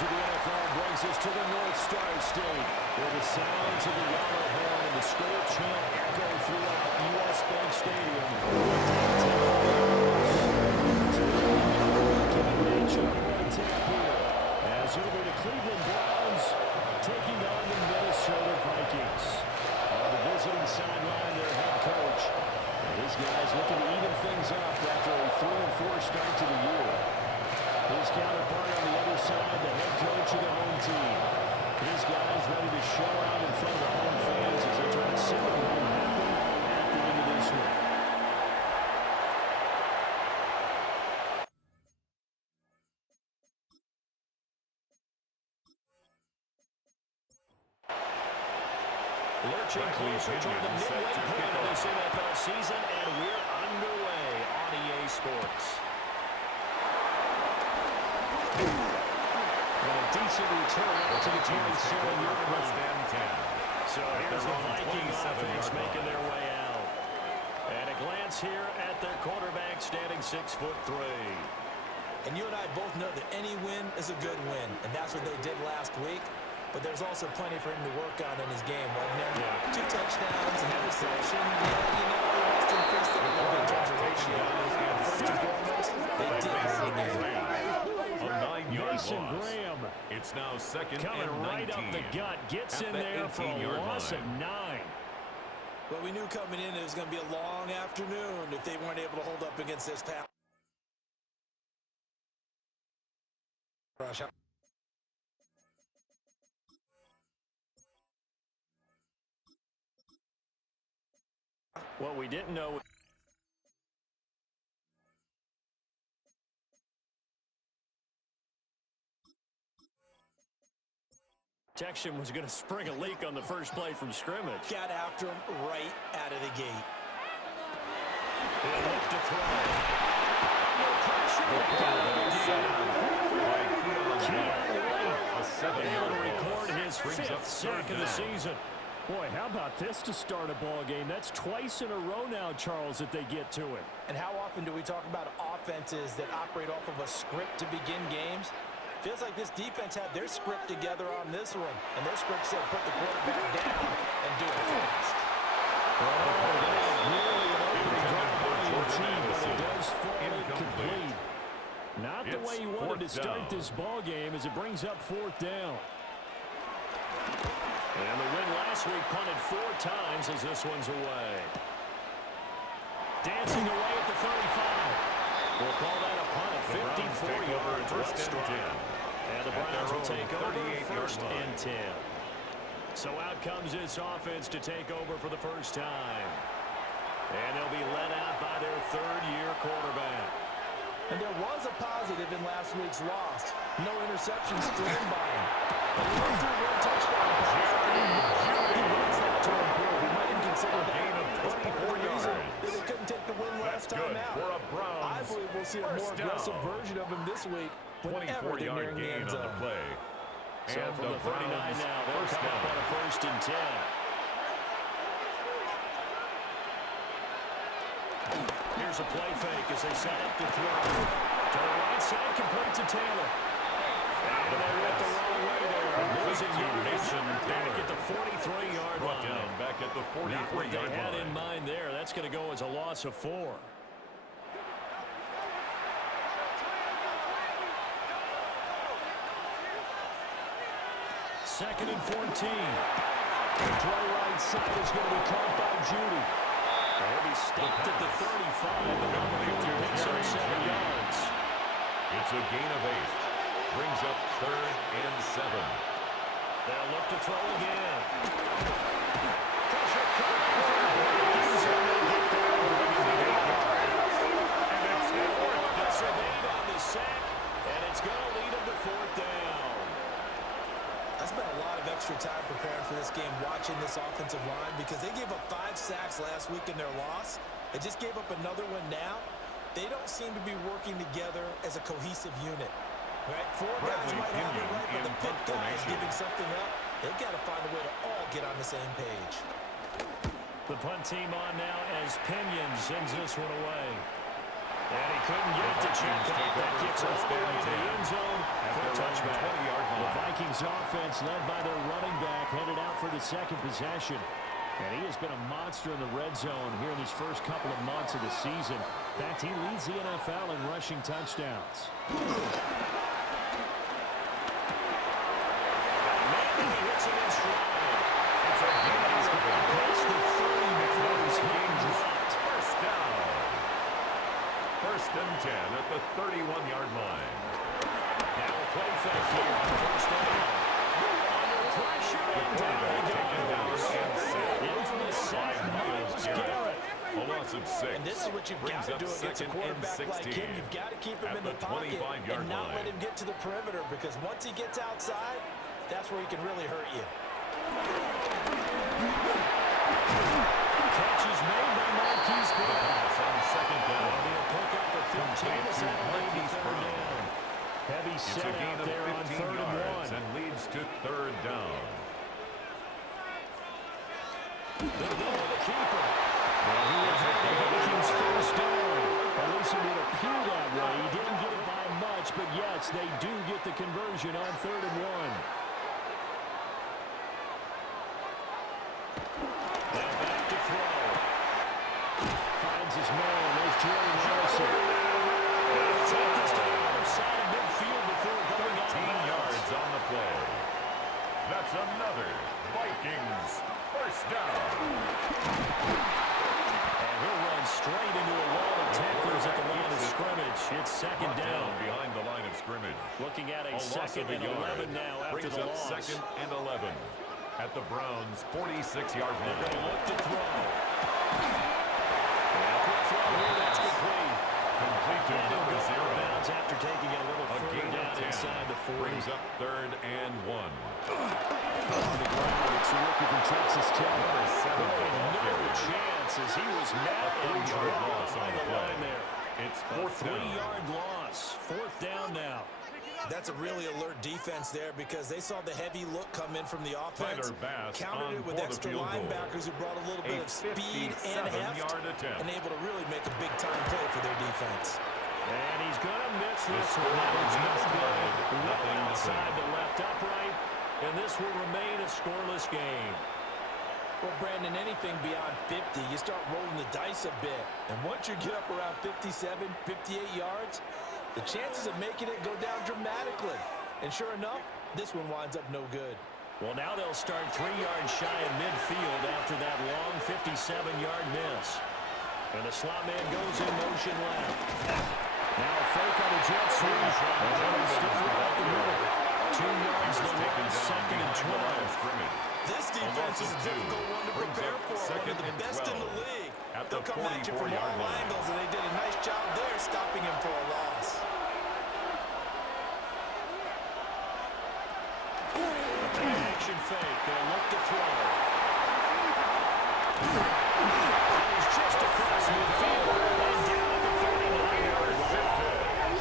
of the NFL brings us to the North Star State, where the sounds of the Yellow Horn and the score chant echo throughout U.S. Bank Stadium. Matchup on tap here, as it'll be the Cleveland Browns taking on the Minnesota Vikings. On the visiting sideline, their head coach. His guys looking to even things up after a 3-4 start to the year. His counterpart on the other side, the head coach of the home team. His guys ready to show out in front of the home fans as they try to send them home happy at the end of this one. Lurching closer toward the midway point of this NFL season, and we're underway on EA Sports. And a decent return out to the 27-yard line. So here's the Viking offense making their way out. And a glance here at their quarterback standing 6'3". And you and I both know that any win is a good win, and that's what they did last week. But there's also plenty for him to work on in his game, wasn't there? Yeah. 2 touchdowns, an interception. Yeah, you know, he must increase it a little bit in terms of ratio. First and foremost, they did win the game. A 9-yard Mason loss. Graham. It's now second coming and 19. right up the gut. Gets in there for a loss of 9. Well, we knew coming in it was going to be a long afternoon if they weren't able to hold up against this pass rush. What we didn't know. Protection was going to spring a leak on the first play from scrimmage. Got after him right out of the gate. He'll look to throw. No pressure. Able to record his 5th sack of the season. Boy, how about this to start a ball game? That's twice in a row now, Charles, that they get to it. And how often do we talk about offenses that operate off of a script to begin games? Feels like this defense had their script together on this one. And their script said put the quarterback down and do it fast. Really an opening drive by your team, but it does fall incomplete. Not the way you wanted to start this ball game as it brings up 4th down. And the win last week punted 4 times as this one's away. Dancing away at the 35. We'll call that a punt at 54 yards. First and 10. And the Browns will take over 1st and 10. So out comes this offense to take over for the first time. And they'll be led out by their 3rd-year quarterback. And there was a positive in last week's loss. No interceptions thrown by him. But he went through 1 touchdown pass. He wants that to improve. We might even consider that. It's part of the reason that they couldn't take the win last time out. I believe we'll see a more aggressive version of him this week whenever they're nearing the end zone. So from the 39 now, they'll come up on a 1st and 10. Here's a play fake as they set up the throw. To the right side, complete to Taylor. And they went the wrong way there. Losing yardage back at the 43-yard line. Back at the 43-yard line. Not what they had in mind there. That's going to go as a loss of 4. Second and 14. The throw right side is going to be caught by Judy. He'll be stopped at the 35. The number 4 picks up 7 yards. It's a gain of 8. Brings up 3rd and 7. They'll look to throw again. Surveyed on the sack, and it's going to lead him to 4th down. I spent a lot of extra time preparing for this game, watching this offensive line, because they gave up 5 sacks last week in their loss. They just gave up another one now. They don't seem to be working together as a cohesive unit. Right? 4 guys might have it right, but the 5th guy is giving something up. They've got to find a way to all get on the same page. The punt team on now as Pinion sends this one away. And he couldn't get it to check out. That gets all the way to the end zone for a touchback. The Vikings offense, led by their running back, headed out for the second possession. And he has been a monster in the red zone here in these first couple of months of the season. In fact, he leads the NFL in rushing touchdowns. Maybe he hits him in stride. It's a gain. He's got past the 30 before he's being dropped. First down. First and 10 at the 31-yard line. Now a play fake here on first down. Under pressure and down he goes. Infamous sack, Myles Garrett. A loss of 6. And this is what you've got to do against a quarterback like him. You've got to keep him in the pocket and not let him get to the perimeter, because once he gets outside, that's where he can really hurt you. Catch is made by Marquise Brown. On second down. It'll be a pickup of 15 as that Marquise third Brown. down. Heavy It's a set gain out of there on 15 third and yards one. and leads to third down. The keeper. Well, he was at the Vikings first down. At least it would appear that way. He didn't get it by much, but yes, they do get the conversion on third and one. Now back to throw. Finds his man. There's Jerry Nelson. He'll take this to the other side of midfield before going 13 yards on the play. That's another Vikings first down. And he'll run straight into a wall of tacklers at the line of scrimmage. It's second down. Behind the line of scrimmage. Looking at a loss second of and 11 now after brings the up loss. second and 11 at the Browns' 46-yard They're going to line. look to throw. Quick throw here. That's complete. Complete to And he'll number go out 0. of bounds after taking it a little A further gain down of 10 inside the 40. brings up third and 1. On the ground, it's the rookie from Texas Tech. Number 7. No chance as he was met and 3-yard dropped loss on behind the the play. line there. It's A fourth down. 3-yard loss. Fourth down now. That's a really alert defense there, because they saw the heavy look come in from the offense, Tyler Bass countered it on with for the extra field goal. linebackers who brought a little bit A of speed and heft, 57-yard attempt. and able to really make a big-time play for their defense. And he's going to miss The this score one. That was no is good. tied, Well outside 0-0. the left upright, and this will remain a scoreless game. Well, Brandon, anything beyond 50, you start rolling the dice a bit. And once you get up around 57, 58 yards, the chances of making it go down dramatically. And sure enough, this one winds up no good. Well, now they'll start 3 yards shy of midfield after that long 57-yard miss. And the slot man goes in motion left. Now a fake on the jet sweep. And he's still out the middle. 2 yards the loss, second and 12. This defense is a difficult one to prepare for. One of the best in the league. They'll come at you from all angles, and they did a nice job there stopping him for a loss. Action fake. They'll look to throw. He's just across midfield and down at the 39-yard line.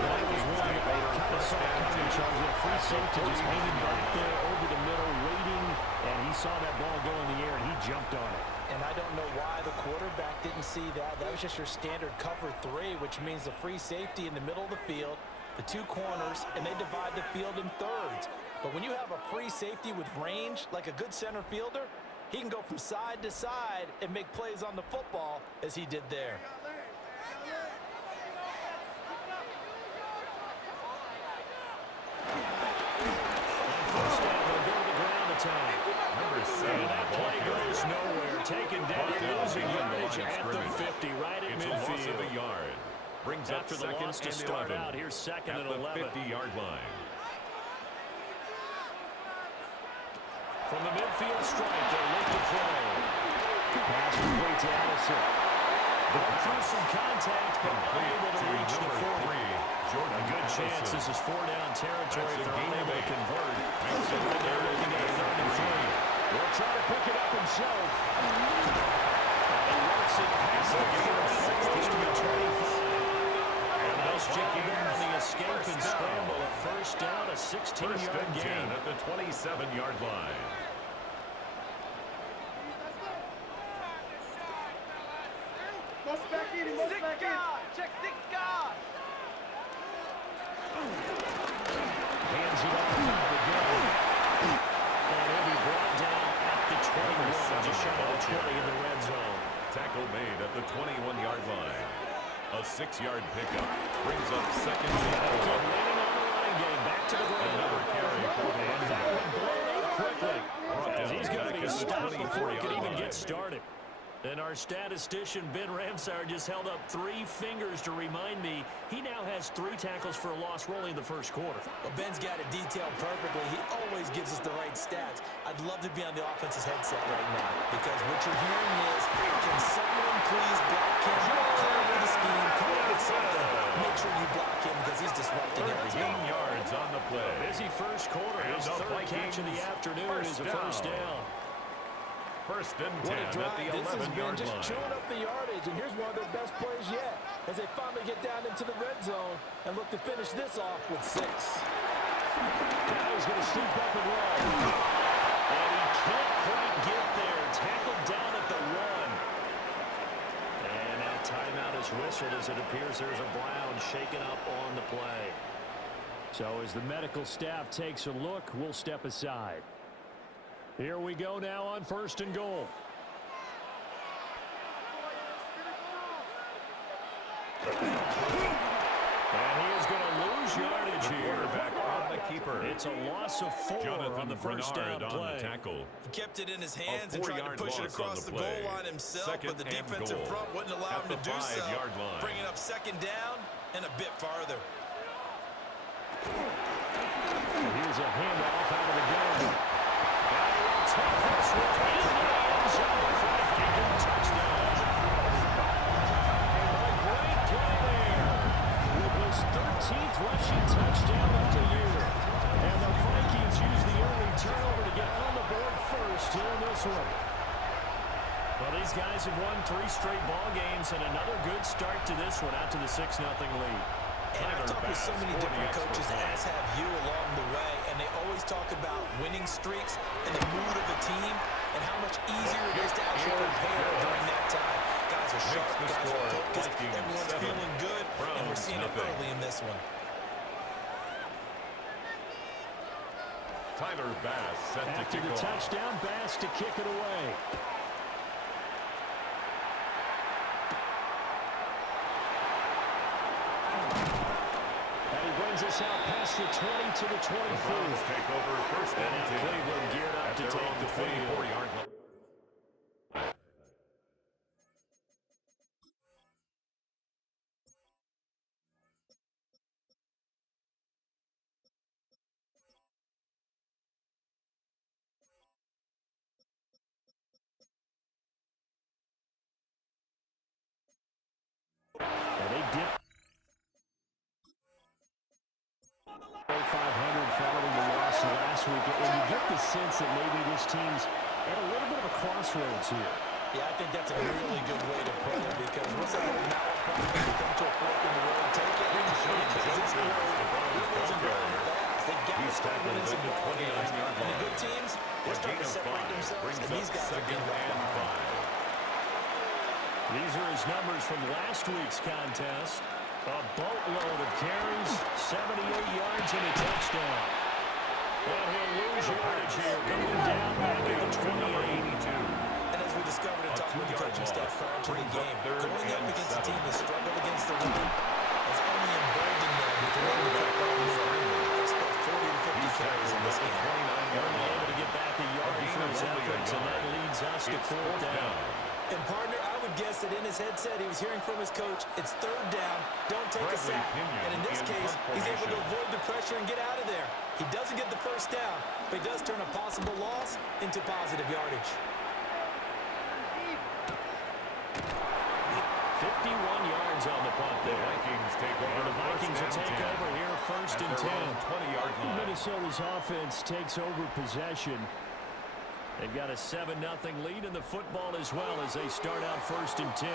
That was one that kind of saw coming. Charles, a free safety just hanging back there over the middle, waiting, and he saw that ball go in the air, and he jumped on it. And I don't know why the quarterback didn't see that. That was just your standard cover 3, which means the free safety in the middle of the field, the 2 corners, and they divide the field in thirds. But when you have a free safety with range, like a good center fielder, he can go from side to side and make plays on the football as he did there. First down, they'll go to the ground attack. Number 7. And that play goes nowhere. Taken down, losing yardage at the 50, right at It's a loss of midfield. a yard. Brings up After the second loss to and start 11 out, here's second at and the 11. 50-yard line. From the midfield stripe, they'll look to throw. Pass complete to Addison. Going through some contact, but unable to reach the 40. A good chance this is 4-down territory if they're unable to convert. So right there looking at a 3rd and 3. Will try to pick it up himself. And he works it past the 30, to the 25. And nice job there on the escape and scramble. A first down, a 16-yard gain. At the 27-yard line. Hands it off out of the game. And he'll be brought down at the 21, just shy of the 20 in the red zone. Tackle made at the 21-yard line. A 6-yard pickup brings up second and Keep 4. leaning on the running game. Back to the ground. Another carry for the And running that back. one blown up quickly. As he's going to be Back at the stopped before he can 24-yard even get line. started. And our statistician, Ben Ramsauer, just held up 3 fingers to remind me he now has 3 tackles for a loss rolling in the first quarter. Well, Ben's got it detailed perfectly. He always gives us the right stats. I'd love to be on the offense's headset right now because what you're hearing is, can someone please block him? Come up with a scheme, come up with something. Make sure you block him because he's disrupting 13 everything. yards on the play. Busy first quarter. And His the third catch of the Vikings afternoon is a first down. First and 10 What a at drive. the This has been 11-yard just line. chewing up the yardage, and here's one of their best plays yet as they finally get down into the red zone and look to finish this off with 6. Now he's going to sneak up and run. And he can't quite get there. Tackled down at the 1. And now timeout is whistled as it appears there's a Brown shaken up on the play. So as the medical staff takes a look, we'll step aside. Here we go now on first and goal. And he is going to lose yardage here. Quarterback on the keeper. It's a loss of 4 Jonathan on the first Bernard down on play. the tackle. He kept it in his hands and 4-yard tried to push it loss across on the the goal play. line himself, Second but the and defensive goal front wouldn't allow at him to the do so, 5-yard line. bringing up second down and a bit farther. Here's a handoff out of the gun. Now he will take this one in the end zone for a Viking touchdown. A great play there with his 13th rushing touchdown of the year. And the Vikings use the early turnover to get on the board first here in this one. Well, these guys have won 3 straight ball games and another good start to this one out to the 6-0 lead. And I've talked with so many different coaches, as have you along the way, and they always talk about winning streaks and the mood of a team and how much easier it is to actually prepare during that time. Guys are sharp, guys are focused, everyone's feeling good, and we're seeing it early in this one. Tyler Bass set to After kick the off. touchdown, Bass to kick it away. And he brings us out past the 20 to the 24. The Browns take over first And and now 10. Cleveland geared up At to their take own the field. 24-yard line. And they dip 500 following the loss last week. And you get the sense that maybe this team's at a little bit of a crossroads here. Yeah, I think that's a really good way to put it because what's that malaprop when you come to a fork in the road, take it, because this road isn't going fast. They got to start winning some ball games. And the good teams, they're starting to separate themselves, and these guys are being left behind. These are his numbers from last week's contest. A boatload of carries, 78 yards and a touchdown. And he'll lose yardage here, going down back at the 28. And as we discovered in talking with the coaching staff prior to the game, going up against a team that struggled against the run has only emboldened them to run the football more. Expect 40 to 50 carries in this game. Only able to get back a yard for his efforts, and that leads us to 4th down. And partner, I would guess that in his headset he was hearing from his coach, it's 3rd down, don't take a sack. And in this case, he's able to avoid the pressure and get out of there. He doesn't get the first down, but he does turn a possible loss into positive yardage. 51 yards on the punt The there. Vikings take over And the Vikings will take over here first and 10. 20-yard line. Minnesota's offense takes over possession. They've got a 7-0 lead in the football as well as they start out first and 10.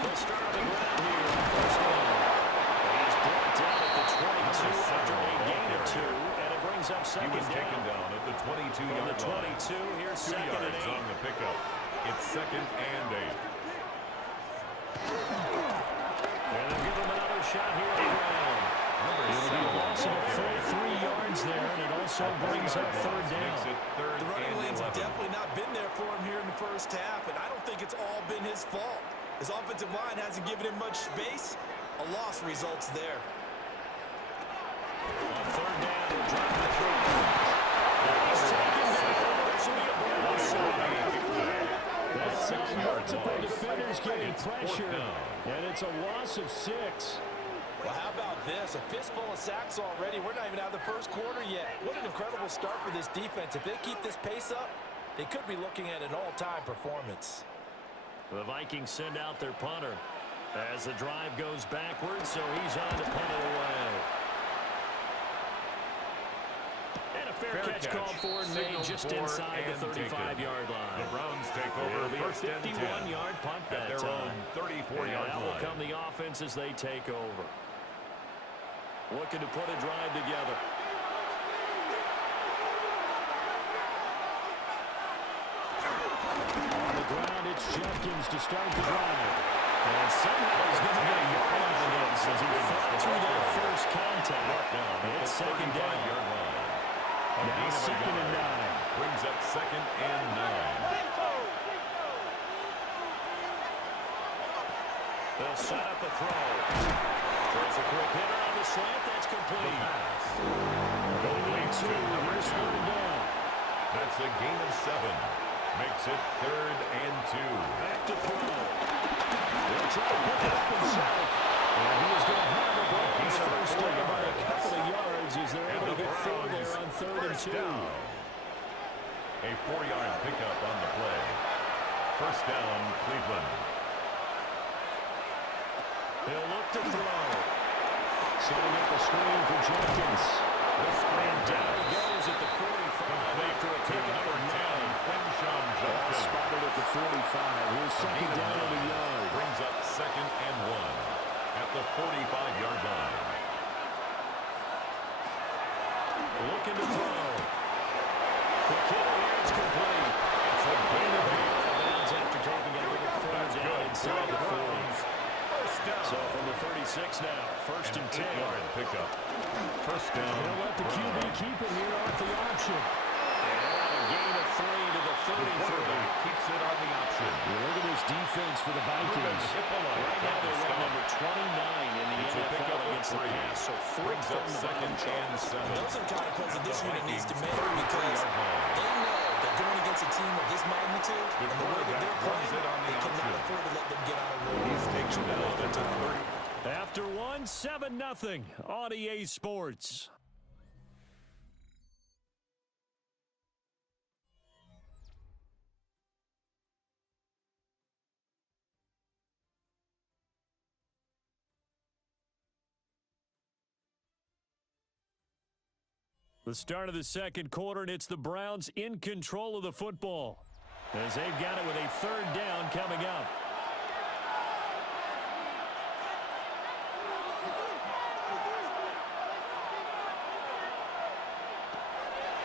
They'll start on the ground here on first down. He's brought down at the 22 after a gain of 2, and it brings brings up second He was down. taken down at the 22-yard line. 22, here's 2 second and yards 8. on the pickup. It's second and 8. And they'll give him another shot here on the ground. It'll be a loss of a full 3 yards there, and it also brings up third down. Makes it third The running and lanes have 11. definitely not been there for him here in the first half, and I don't think it's all been his fault. His offensive line hasn't given him much space. A loss results there. On third down, he'll drop the throw. He's taken down. This will be a Browns shot. That's multiple defenders getting pressure, and it's a loss of 6. Well, how about this? A fistful of sacks already. We're not even out of the first quarter yet. What an incredible start for this defense. If they keep this pace up, they could be looking at an all-time performance. The Vikings send out their punter as the drive goes backwards, so he's on to punt it away. And a fair catch called for and made just inside the 35-yard line. The Browns take over It'll be first a and 10 51-yard punt at that their time. own 34-yard That will line. come the offense as they take over. Looking to put a drive together. On the ground, it's Jenkins to start the drive. And somehow he's going to get a yard out of this as he fought through that first contact. It's second down. Now second and 9. Brings up second and 9. They'll set up a throw. Throws a quick hitter on the slant. That's complete. Going to here's third down. That's a gain of 7. Makes it third and 2. Back to throw. He'll try to pick it up himself. And he is going to have the ball. He's first down by a couple of yards as they're able to get 4 there on third and 2. A 4-yard pickup on the play. First down, Cleveland. He'll look to throw. Setting up the screen for Jenkins. The screen Down he goes at the 45 after a pickup of 9. Ball spotted at the 45. Here's second down at a yard. Brings up second and 1 at the 45-yard line. Looking to throw. The kill here is complete. It's a gain of 8. Bounds after taking a little third down inside the 40s. First down. So from the 36 now, first and 10. 8-yard pickup. First down. They'll let the QB keep it here off the option. And a gain of 3 to the 33. Keeps it on the option. Look at this defense for the Vikings. Right now they're ranked number 29 in the NFL against the pass. So fourth from the second bottom and 7. Those are the kind of plays that this unit needs to make because they know that going against a team of this magnitude and the way that they're playing, they cannot afford to let them get on a roll. He's taken down at the 30. After 7-0 on EA Sports. The start of the second quarter, and it's the Browns in control of the football as they've got it with a third down coming up.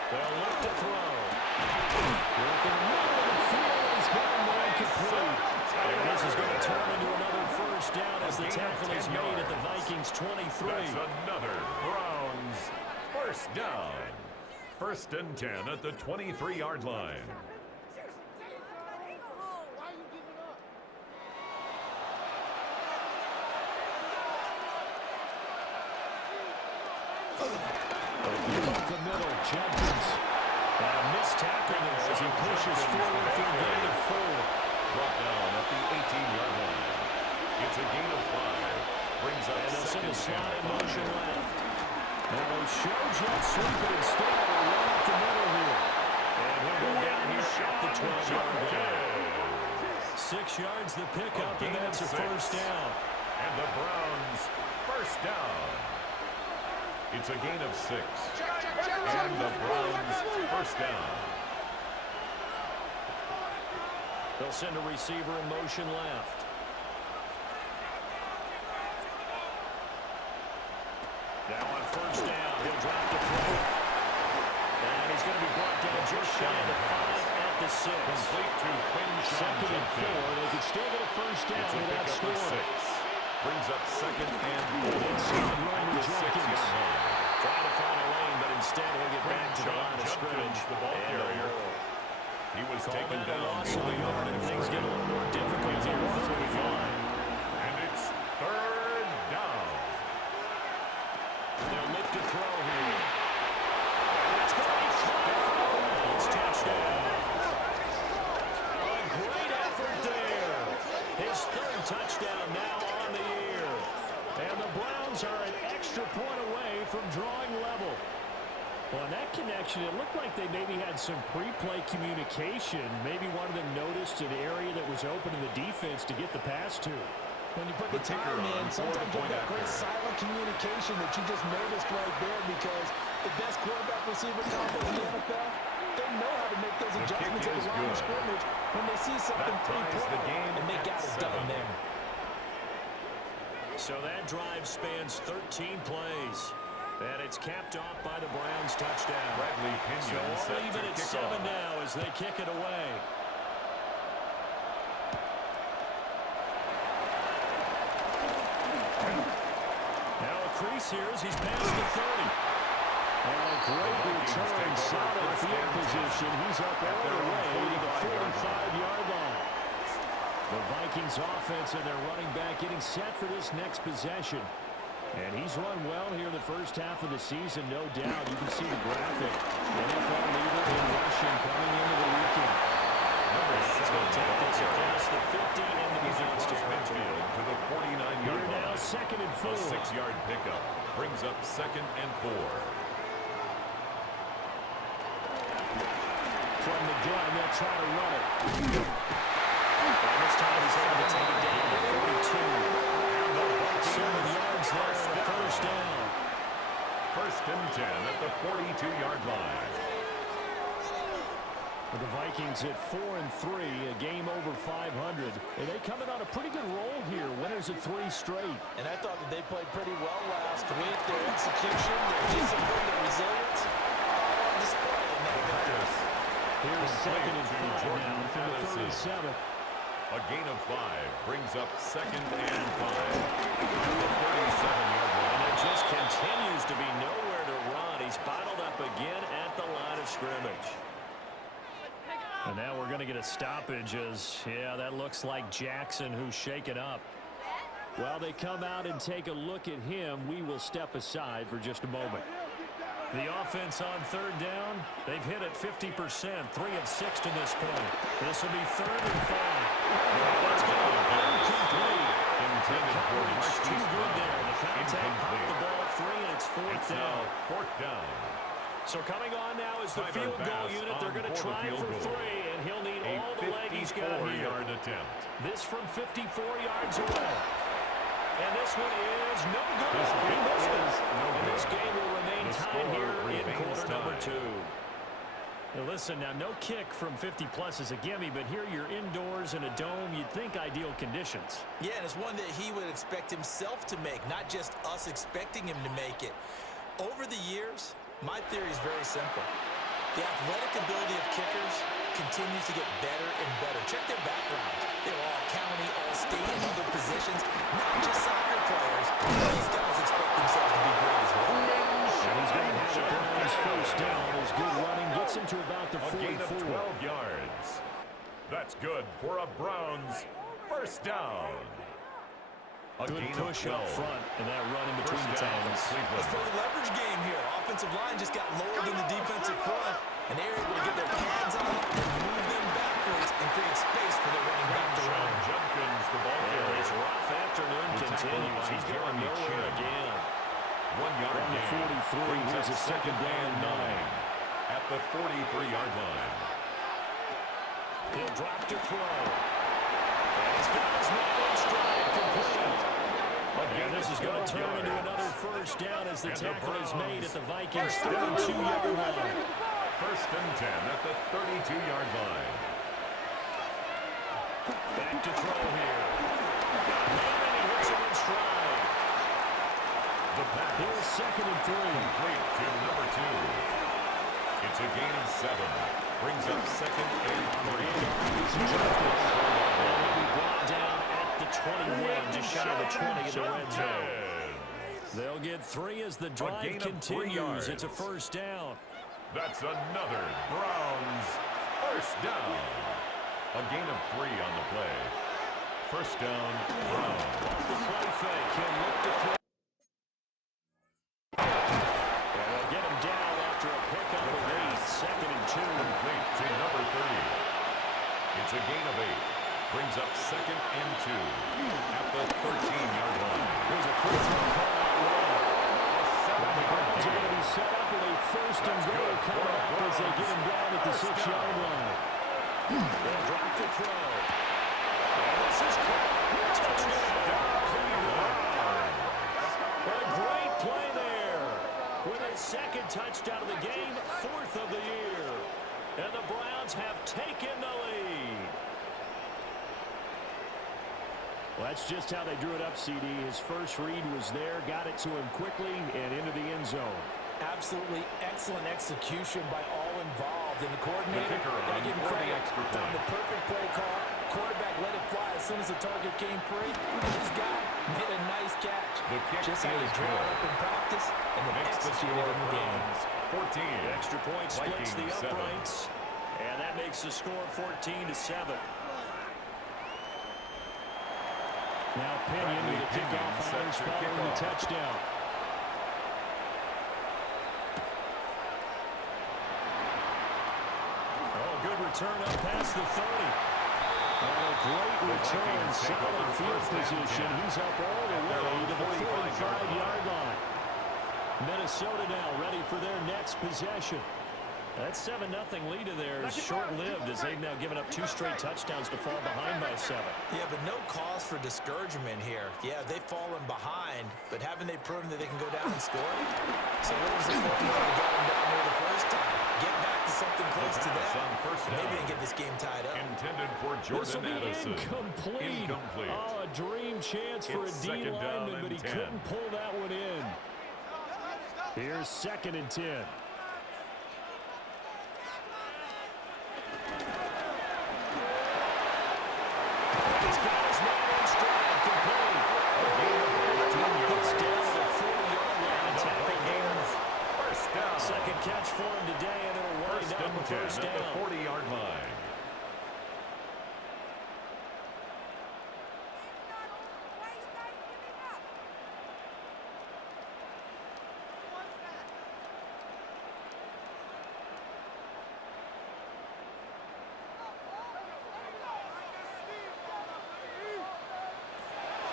They'll look to throw. Working the middle of the field, he's got him there complete. And this is going to turn into another first down as the tackle is made at the Vikings 23. That's another Browns first down. First and 10 at the 23-yard line. Up the middle, Jenkins. Missed tackle there as he pushes forward for a gain of 4. Brought down at the 18-yard line. It's a gain of 5. Brings up And they'll send a second slot in and 5. motion left. Now they show jet sweep it instead. Right up the middle here. And he'll go down here at the 12-yard line. 6 yards the pickup, and that's a first down. And the Browns first down. It's a gain of 6. And the Browns first down. They'll send a receiver in motion left. Now on first down, he'll drop the throw. 6. Complete to Quinn. 2nd and 4. They could still get a first down It's a without pickup of scoring. 6. Brings up 2nd and 4. Inside run At the with 6-yard Jenkins. line. Trying to find a lane, but instead he'll get back to the line of scrimmage. The ball And carrier. He was call taken that a down loss of the behind yard, the and things get a little more difficult here. 3rd and 5. And it's 3rd down. They'll look to throw here. And it's going to be It's touchdown. A great effort there. His 3rd touchdown now on the year. And the Browns are an extra point away from drawing level. Well, in that connection, it looked like they maybe had some pre-play communication. Maybe one of them noticed an area that was open in the defense to get the pass to. When you put the time in, sometimes you have that great silent communication that you just noticed right there, because the best quarterback receiver combo in the NFL, they know how to make those adjustments at the line of scrimmage when they see something pre-play, and they got it done there. So that drive spans 13 plays. And it's capped off by the Browns' touchdown. Bradley Pinion so all set even to at kick 7 off. now as they kick it away. Now a crease here as he's past the 30. And a great return, solid field position. He's up all the way to the 45-yard line. The Vikings offense and their running back getting set for this next possession. And he's run well here in the first half of the season, no doubt. You can see the graphic. NFL leader in rushing coming into the weekend. Number 7 Take this across the 50 and the Browns midfield to the 49-yard We're now line. 2nd and 4. A 6-yard pickup brings up 2nd and 4. From the gun, they'll try to run it. And this time he's able to take it down to 42. 7 yards there and a first down. 1st and 10 at the 42-yard line. The Vikings at 4-3, a game over 500. And they coming on a pretty good roll here. Winners of 3 straight. And I thought that they played pretty well last week. Their execution, their discipline, their resilience, all on display in that victory. Here's 2nd and 5 Jordan now from the Addison. 37. A gain of 5 brings up 2nd and 5 at the 37-yard line. And it just continues to be nowhere to run. He's bottled up again at the line of scrimmage. And now we're going to get a stoppage as, yeah, that looks like Jackson who's shaken up. While they come out and take a look at him, we will step aside for just a moment. The offense on 3rd down, they've hit it 50%, 3 of 6 to this point. This will be 3rd and 5. Let's go. Incomplete. Intended for Coverage Marquise too good there. The Brown. contact popped the Incomplete. ball free, and it's 4th It's down. now 4th down. So coming on now is the Tyler field goal Bass unit. They're on going to for the try field for goal. 3, and he'll need A all the leg he's got here. 54-yard attempt. This from 54 yards away. And this one is no good. This He kick missed it. is no And this good. game will remain The tied score here in remains quarter number tied. 2. Now listen, now no kick from 50-plus is a gimme, but here you're indoors in a dome. You'd think ideal conditions. Yeah, and it's one that he would expect himself to make, not just us expecting him to make it. Over the years, my theory is very simple. The athletic ability of kickers continues to get better and better. Check their background. They're all county, all state, and other positions, not just soccer players. These guys expect themselves to be great as well. And he's going to have the Browns first down. His good running gets him to about the A gain of 44. 12 yards. That's good for a Browns first down. A Good gain push of 12. up front and that run in between the First down, tackles. Let's Cleveland. play the leverage game here. Offensive line just got lower than the defensive front, and they're able to get their pads on and move them backwards and create space for their running back to run. Jumpkins, the ball And carrier. his rough afternoon The tackle continues. by He's going Jeremy nowhere Chin. again. 1 yard From the gain. 43, Brings here's up a second down and 9. at the 43-yard line. He'll drop to throw. And he's got his man in stride, complete. And this is going to turn into another first down as the And the tackle is made at the Vikings' First down. 32-yard line. 1st and 10 at the 32-yard line. Back to throw here. And he hits him in stride. The pass Here's 2nd and 3. complete to number 2. It's a gain of 7. Brings up second and 3. They'll be brought down at the 21, just shy of the 20 in the red zone. They'll get 3 as the drive continues. It's a first down. That's another Browns first down. A gain of 3 on the play. First down, Browns. The play fake. He'll look to throw. And they'll get him down after a pickup of 8. Second and 2. Complete to number 30. It's a gain of 8. Brings up second and 2 at the 13-yard line. Here's a quick throw call out wide. The Browns are going to be set up with a first and goal coming up as they get him down at the 6-yard line. They'll drop the throw. And this is caught. Touchdown. What a great play there. With a second touchdown of the game, 4th of the year. And the Browns have taken the lead. Well, that's just how they drew it up, CD. His first read was there, got it to him quickly, and into the end zone. Absolutely excellent execution by all involved. And the coordinator, gotta give him credit, found the perfect play call. Quarterback let it fly as soon as the target came free. And this guy made a nice catch. Just how you draw it up in practice and then execute it in the game. 14. The extra point splits the Vikings, 7. uprights, and that makes the score 14-7. Now Pinion with a kickoff honors following the touchdown. Oh, good return up past the 30. And a great return, solid field position. He's up all the way to the 45-yard line. Minnesota now ready for their next possession. That 7-0 lead of theirs is short-lived as they've now given up 2 straight touchdowns to fall behind by 7. Yeah, but no cause for discouragement here. Yeah, they've fallen behind, but haven't they proven that they can go down and score? So what was the formula to get them down there the first time? Get back to something close to that. Maybe they can get this game tied up. Intended for Jordan Addison. Incomplete. Oh, a dream chance for a D lineman, but he couldn't pull that one in. Here's 2nd and 10. He's got his man in stride, complete. Gets down to the 40-yard line, tackle gains. First down. Second catch for him today, and it'll wind up a first down. At the 40-yard line.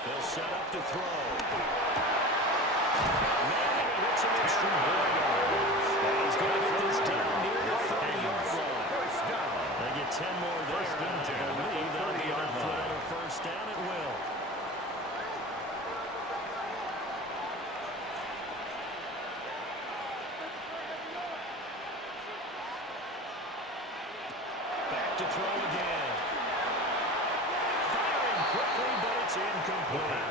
They'll set up to throw. Man, he hits an extra point. And he's going to get this down near the 30-yard line. First down. They get 10 more there. First and 10. I believe that'll be enough for another first down. It will. Back to throw again. Firing quickly, but it's incomplete.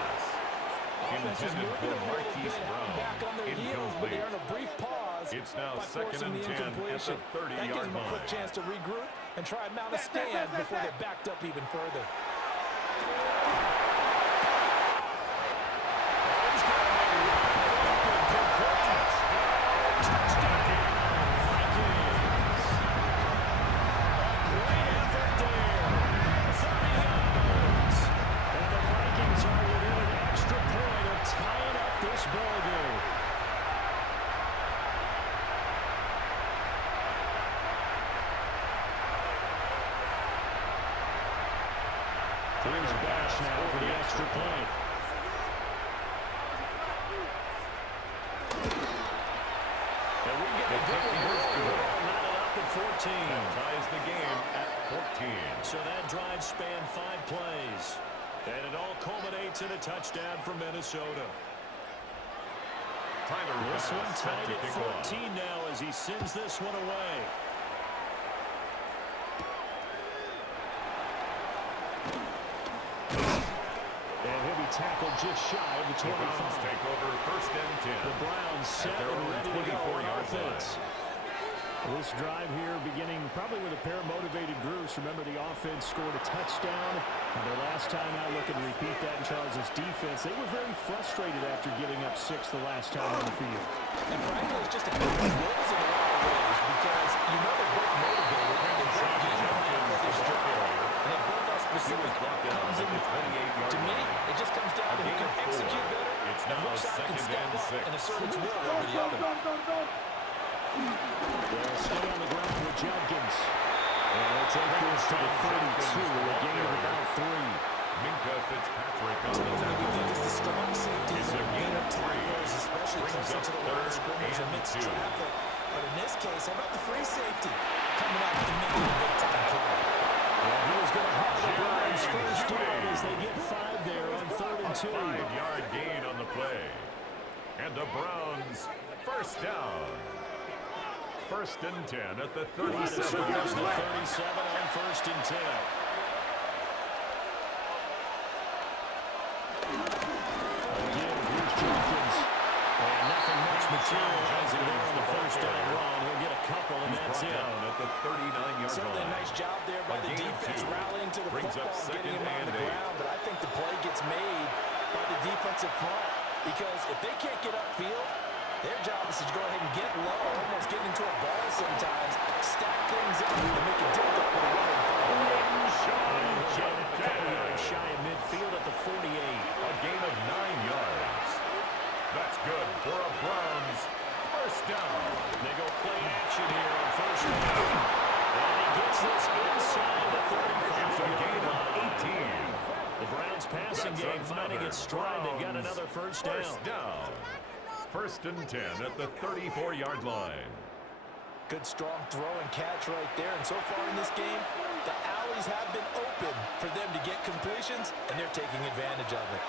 Intended for Marquise Brown. Back on their heels, but they're in a brief pause. It's now by 2nd and 10 at the 30-yard That gives them a quick chance to regroup and try and mount a stand before they're backed up even further. Here's Bash now for the extra point. And we get a good one. Knotted up at 14. That ties the game at 14. So that drive spanned 5 plays. And it all culminates in a touchdown from Minnesota. This one tied at 14 now as he sends this one away. And he'll be tackled just shy of the 25. The Browns take over 1st and 10. The Browns set and ready to go on offense. This drive here beginning probably with a pair of motivated groups. Remember, the offense scored a touchdown. And their last time out, looking to repeat that in Charles' defense. They were very frustrated after giving up 6 the last time on the field. And frankly, it's just a couple of wins in a lot of ways because you know they're both motivated. They're trying to get for this drive. And if both are specific, comes in. To me, it just comes down to who can execute better and which side can step up and assert its will over the other. They'll stay on the ground with Jenkins. And they'll take this to the 32, a gain of about 3. Minka Fitzpatrick on the Typically, we think tackle. it's the strong safeties It's a gain of 3. especially Brings closer up to the line of third scrimmage and amidst 2. traffic. But in this case, how about the free safety coming out and making a big-time play? And he is going to have the Browns first down as they get 5 there on 3rd and 2. 5-yard gain on the play. And the Browns first down. 1st and 10 at the 37. So there's the 37 on 1st and 10. Again, here's Jenkins. And nothing much materializing there on the 1st down run. He'll get a couple, and that's it. Down at the 39-yard Certainly a line. nice job there by the gain of defense 2. rallying to the Brings up football and getting him 2nd on and the 8. ground. But I think the play gets made by the defensive front because if they can't get upfield, their job is to go ahead and get low, almost get into a ball sometimes, stack things up, and make it difficult for the running back. A couple yards shy of midfield at the 48. A gain of 9 yards. That's good for a Browns first down. They go play action here on 1st down. And he gets this inside the 35. It's a gain of 18. The Browns passing That's game finding another its stride. They've got Browns another first down. First down. 1st and 10 at the 34-yard line. Good strong throw and catch right there. And so far in this game, the alleys have been open for them to get completions, and they're taking advantage of it.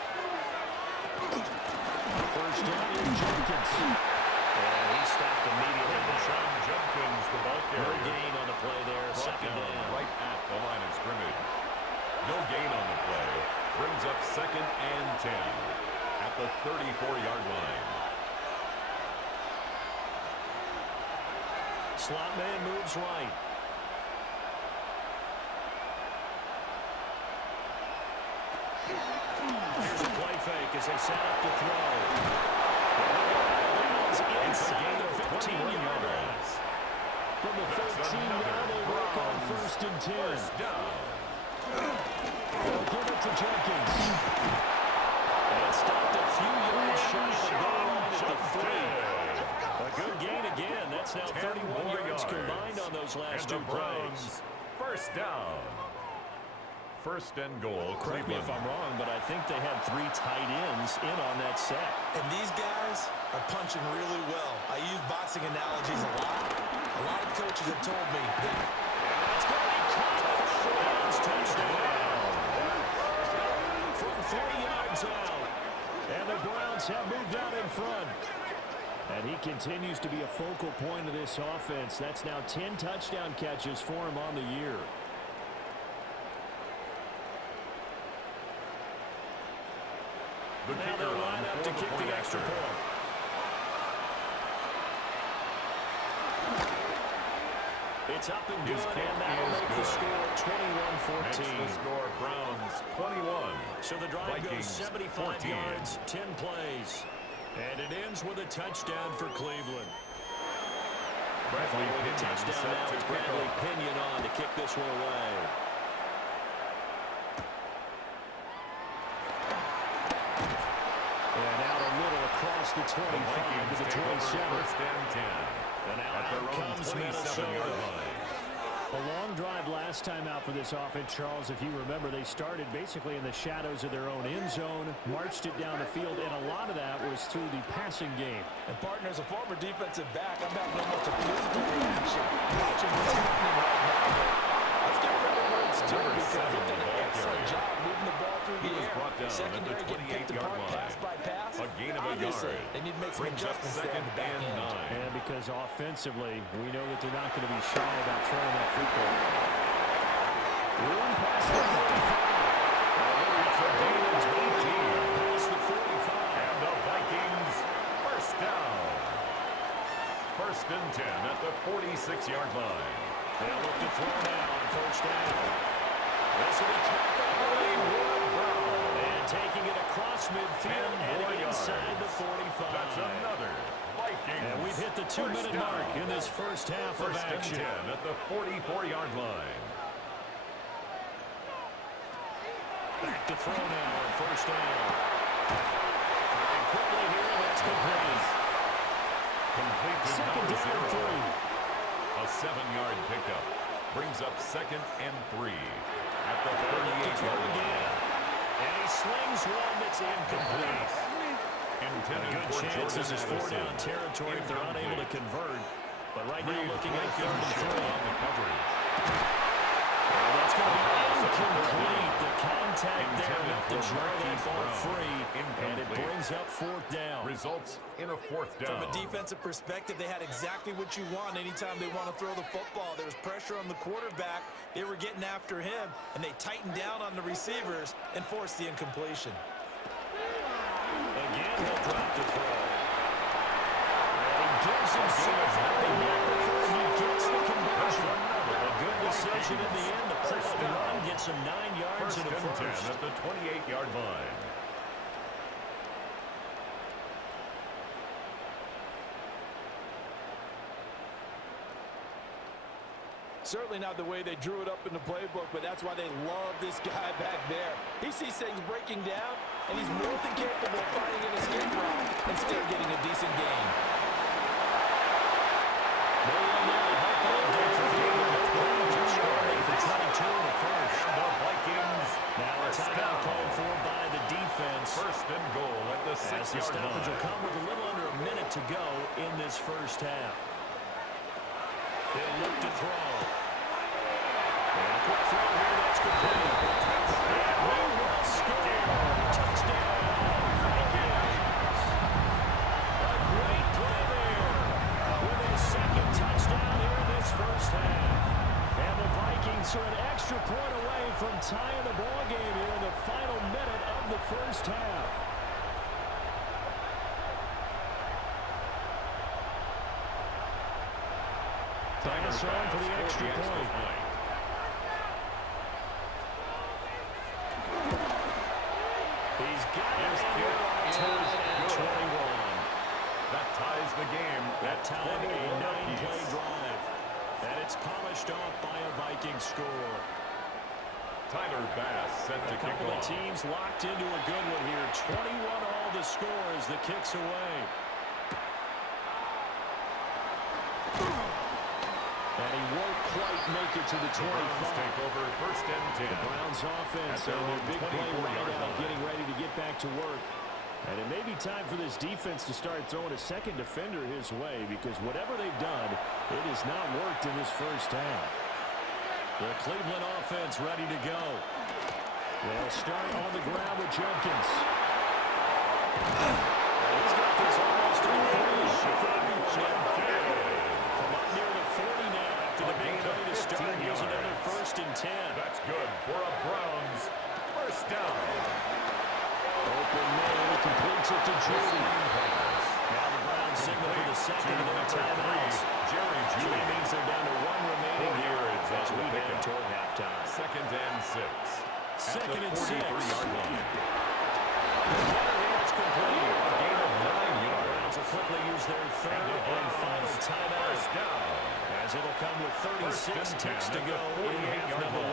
First down is Jenkins. And he stopped immediately. Sean Jenkins, the ball No carrier. gain on the play there. Brought Second down. right at the line of scrimmage. No gain on the play. Brings up 2nd and 10 at the 34-yard line. Slot man moves right. Here's a play fake as they set up to throw. Inside the 15-yard line. From the 13 now they work on 1st and 10. First down. They'll give it to Jenkins. And it stopped a few yards shy of the goal line at the 3. A good gain again. That's now 31 yards combined on those last 2 And the plays. Browns first down. 1st and goal, Correct me Cleveland. if I'm wrong, but I think they had 3 tight ends in on that set. And these guys are punching really well. I use boxing analogies a lot. A lot of coaches have told me that It's going to be caught. Browns touchdown. From 3 yards out. And the Browns have moved out in front. And he continues to be a focal point of this offense. That's now 10 touchdown catches for him on the year. The Now kicker they'll on line up to for kick the extra extra. point. It's up and good, His kick and that'll is make the good. score Makes 21-14. the score Browns 21. So the drive Vikings, goes 75 14. yards, 10 plays. And it ends with a touchdown for Cleveland. Bradley Following the Pinion touchdown set now, to it's kick Bradley off. Pinion on to kick this one away. And out a little across the 25 to the 27. 1st and 10. And At out their own comes 27-yard Minnesota. line. A long drive last time out for this offense, Charles. If you remember, they started basically in the shadows of their own end zone, marched it down the field, and a lot of that was through the passing game. And partner, as a former defensive back, I'm having almost a physical reaction watching what's happening right now. Let's give credit where it's due because they've done an excellent job moving the ball through He the was air. brought down at the Secondary getting picked 28-yard apart line. pass by pass. A gain of a Obviously, yard. they need to make some Brings up adjustments there 2nd in the back and end. 9. And because offensively, we know that they're not going to be shy about throwing that football. Room past the 45. It's a gain of 18. Past the 45. And the Vikings first down. 1st and and 10 at the 46-yard line. They'll look to throw now on first down. This will be caught by Brown. And taking it across midfield and inside the 45. That's another Vikings. And we've hit the 2-minute mark in this first half of action. First and 10 at the 44-yard line. Back to throw now on first down. Firing quickly here, and that's complete. Complete to Second number down 0. 3. A 7-yard pickup brings up second and 3 at the 38-yard line. And he slings one that's incomplete. Intended Good for chance this is Jordan 4-down Addison. territory if they're unable to convert. But right now looking at Blankenship 3rd and 3. on the coverage. That's going to be incomplete. The contact there Intended enough to for draw that Marquise ball Brown. free. And it Incomplete. brings up 4th down. Results in a 4th down. From a defensive perspective, they had exactly what you want anytime they want to throw the football. There was pressure on the quarterback. They were getting after him, and they tightened down on the receivers and forced the incompletion. Again, he'll drop the throw. And he gives himself nothing back before he gets the conversion. A good decision in the end. The pull and run gets him 9 yards First in the and 10 first. at the 28-yard line. Certainly not the way they drew it up in the playbook, but that's why they love this guy back there. He sees things breaking down, and he's more than capable of finding an escape route and still getting a decent gain. Now a timeout called for by the defense. First and goal at the As the 6-yard stoppage will line. come with a little under a minute to go in this first half. They'll look to throw. And a quick throw here, that's complete. And he will score. Touchdown, Vikings. A great play there with his second touchdown here in this first half. And the Vikings are an extra point away from tying the ball game here in the final minute of the first half. Pass on for the extra point. He's got it tied at 21. That ties the game. That time a 9-play apiece. drive. And it's polished off by a Viking score. Tyler Bass set to A kick couple of off. teams locked into a good one here. 21 all the score as the kicks away. And he won't quite make it to the 25. Browns take over first and 10. The Browns offense At their on own their big play 24-yard wideout line. getting ready to get back to work. And it may be time for this defense to start throwing a second defender his way because whatever they've done, it has not worked in this first half. The Cleveland offense ready to go. They'll start on the ground with Jenkins. He's got this almost in the from up near the 40 now after the big play to start. Here's another first and 10. That's good for a Browns first down. Open man completes it to Judy. Now the Browns signal for the second of their timeouts. Jerry Judy means they're down to 1 remaining here as we head pickup. toward halftime. Second and 6. Second and 6. 43-yard line. It's complete. A gain of 9 yards. Browns will quickly use their third and final timeout. First down. As it'll come with 36 ticks to go in half number 1.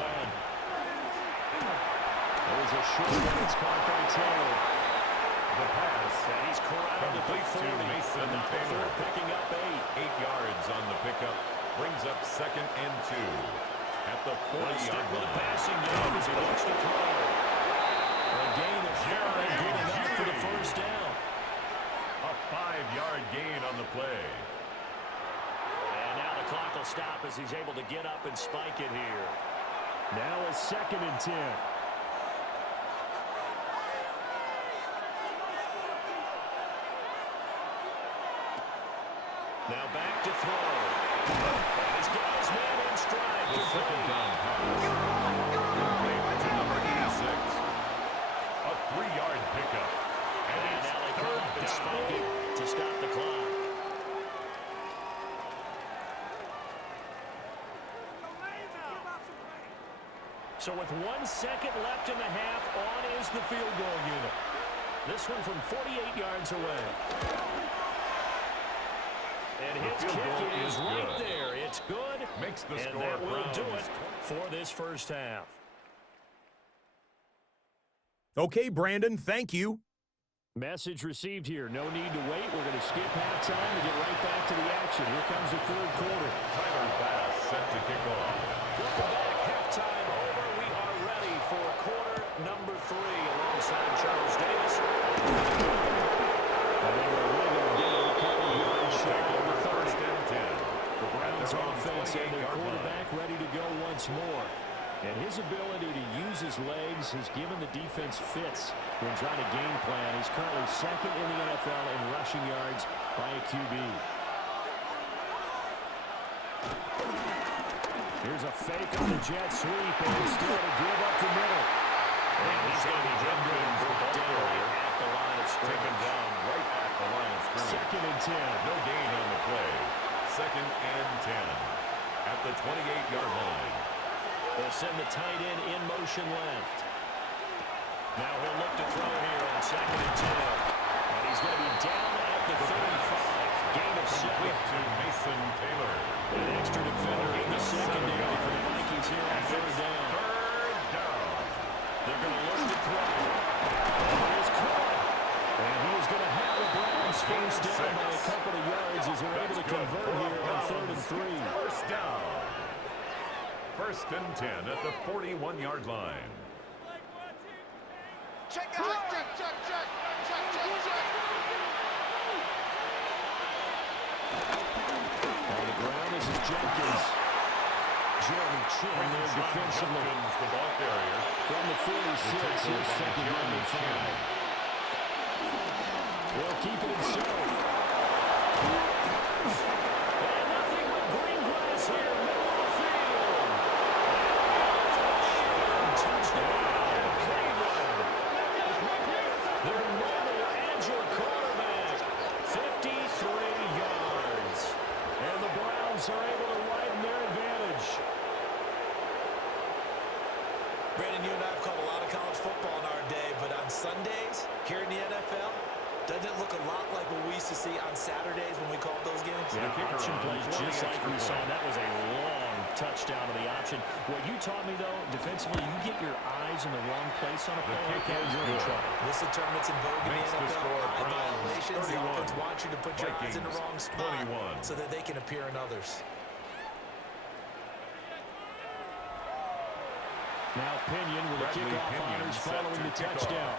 There's a short one. It's caught by Taylor. The pass. And he's corralled at the Complete to 40. Mason Not Taylor. before picking up 8. 8 yards on the pickup. Brings up second and 2. At the Stick 40-yard with the line. passing game as he looks to throw. A gain of 5, good enough for the first down. A 5-yard gain on the play. And now the clock will stop as he's able to get up and spike it here. Now a second and 10. Now back to throw. And he's got his man in stride. The second down pass. Complete to number 86. A 3-yard pickup. And And it's now they come third up and down. spike it to stop the clock. So with 1 second left in the half, on is the field goal unit. This one from 48 yards away. And his kick is right there. It's good. Makes the score. And that will do it for this first half. Okay, Brandon, thank you. Message received here. No need to wait. We're going to skip halftime and get right back to the action. Here comes the third quarter. Tyler Bass set to kick off. Welcome back. Halftime over. We are ready for quarter number 3 alongside Charles Davis. And they were ready to get a couple of yards shy of the 30. The Browns offense and their quarterback ready to go once more. And his ability to use his legs has given the defense fits when trying to game plan. He's currently second in the NFL in rushing yards by a QB. Here's a fake on the jet sweep, and still to give up the middle. And he's going to be hemmed in right at the line of scrimmage. Taken down right at the line of scrimmage. Second and 10. No gain on the play. Second and 10 at the 28-yard line. They'll send the tight end in motion left. Now he'll look to throw here on second and 10. And he's going to be down at the 35. Gain of 7. To Mason Taylor. An extra defender in the secondary for the Vikings here on third down. Third down. They're going to look to throw. And here's Carve. And he is going to have the Browns first down by a couple of yards as they're able to convert here on third and 3. First down. First and 10 at the 41-yard line. Check. On the ground, this is Jenkins. Jeremy Chin there defensively. The ball carrier. From the 46, here's second down and 5. He'll keep it himself. And nothing but green grass here, middle of the field. Touchdown, Cleveland. Their mobile, agile quarterback, 53 yards. And the Browns are able to widen their advantage. Brandon, you and I have called a lot of college football in our day, but on Sundays, here in the NFL, doesn't it look a lot like what we used to see on Saturdays when we called those games? Yeah, option plays just like we saw. That was a long touchdown of the option. What you taught me, though, defensively, you get your eyes in the wrong place on a play like that, you're in trouble. Whistle tournaments in vogue in the NFL. High violations. The offense wants you to put your eyes in the wrong spot so that they can appear in others. Now Pinion with a kickoff honors following the touchdown.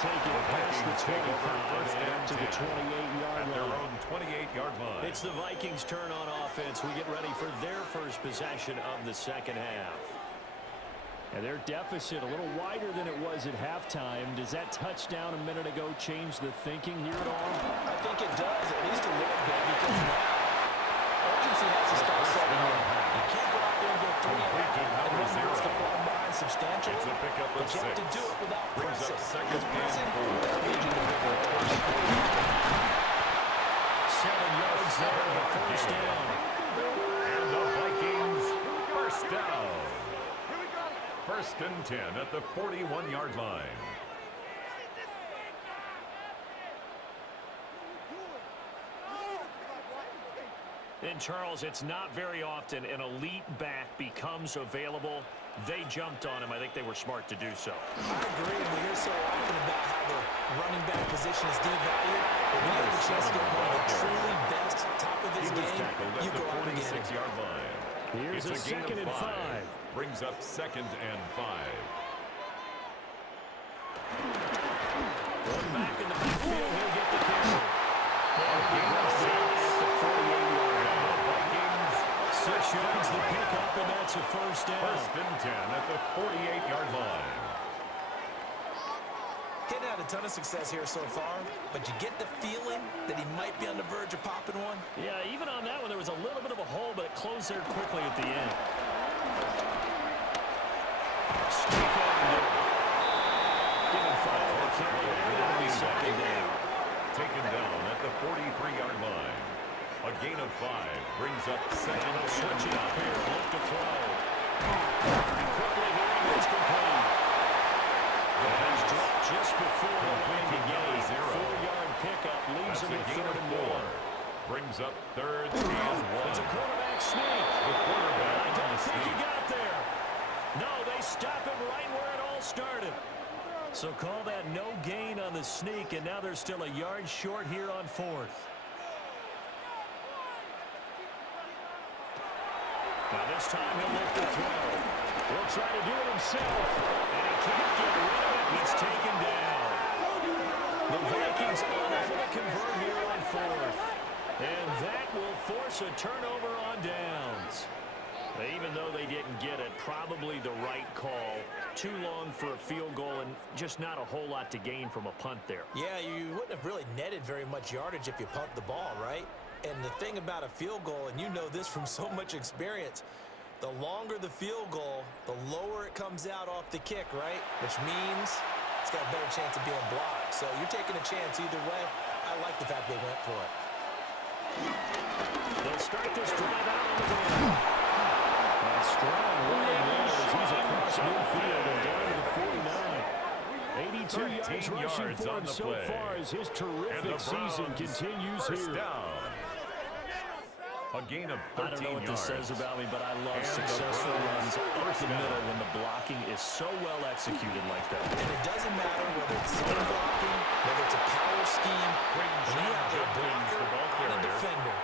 Take it past the 25 and to the 28-yard line. Their own 28-yard line. It's the Vikings' turn on offense. We get ready for their first possession of the second half. And their deficit a little wider than it was at halftime. Does that touchdown a minute ago change the thinking here at all? I think it does, at least a little bit, because now urgency has to start setting in. You can't go out there and go 3 and run the risk of falling behind substantially. It's a pickup of 6. You have to do it without Brings pressing. up second and 4. 7 yards there, the first down. And the Vikings first down. First and 10 at the 41-yard line. And Charles, it's not very often an elite back becomes available. They jumped on him. I think they were smart to do so. I agree, and we hear so often about how the running back position is devalued. But when you have a chance to get one of the truly best top of his game, you go out and get it. 46-yard line. Here's a second and 5. Brings up second and 5. One back in the backfield, he'll get the carry. Vikings 6 yards the pickup, and that's a first down. First and 10 at the 48-yard line. He'd had a ton of success here so far, but you get the feeling that he might be on the verge of popping one. Yeah, even on that one, there was a little bit of a hole, but it closed there quickly at the end. Giving 5 on the carry. That'll be second down. Taken down at the A gain of 5 brings up second And and switching up 9. here. Look to throw. And quickly here, it's complete. And he's dropped just before the line to gain. 4-yard pickup leaves him That's a with gain of 3rd and 4. 1. Brings up 3rd and 1. It's a quarterback sneak. The quarterback I on the don't think he sneak. got there. No, they stop him right where it all started. So call that no gain on the sneak, and now they're still a yard short here on 4th. Now this time he'll look to throw. He'll try to do it himself, and he can't get rid of it. It's taken down. The Vikings unable to convert here on 4th. And that will force a turnover on downs. Even though they didn't get it, probably the right call. Too long for a field goal and just not a whole lot to gain from a punt there. Yeah, you wouldn't have really netted very much yardage if you punt the ball, right? And the thing about a field goal, and you know this from so much experience, the longer the field goal, the lower it comes out off the kick, right? Which means it's got a better chance of being blocked. So you're taking a chance either way. I like the fact they went for it. They'll start this drive out on the ground. A strong run as he's across midfield and down to the 49. 82 yards rushing for him so far as his terrific season continues here. Down. A gain of 13 I don't know what this yards. says about me, but I love And the successful Browns runs up first the down. middle when the blocking is so well executed like that. And it doesn't matter whether it's zone blocking, whether it's a power scheme, when you have a blocker on a defender,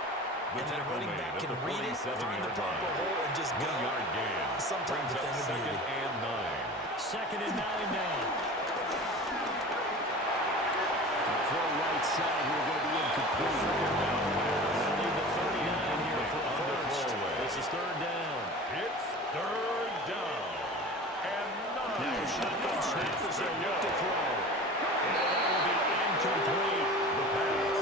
and then a running back can read it, find the proper hole, and just go. 1-yard gain. Sometimes Brings a thing up of beauty. 2nd and 9. 2nd and 9 now. For a right side, we're going to be incomplete. They'll leave the 39 here for a first. This is 3rd down. It's 3rd down. And 9. Now shotgun snap as they look to throw. And that will be incomplete. The pass.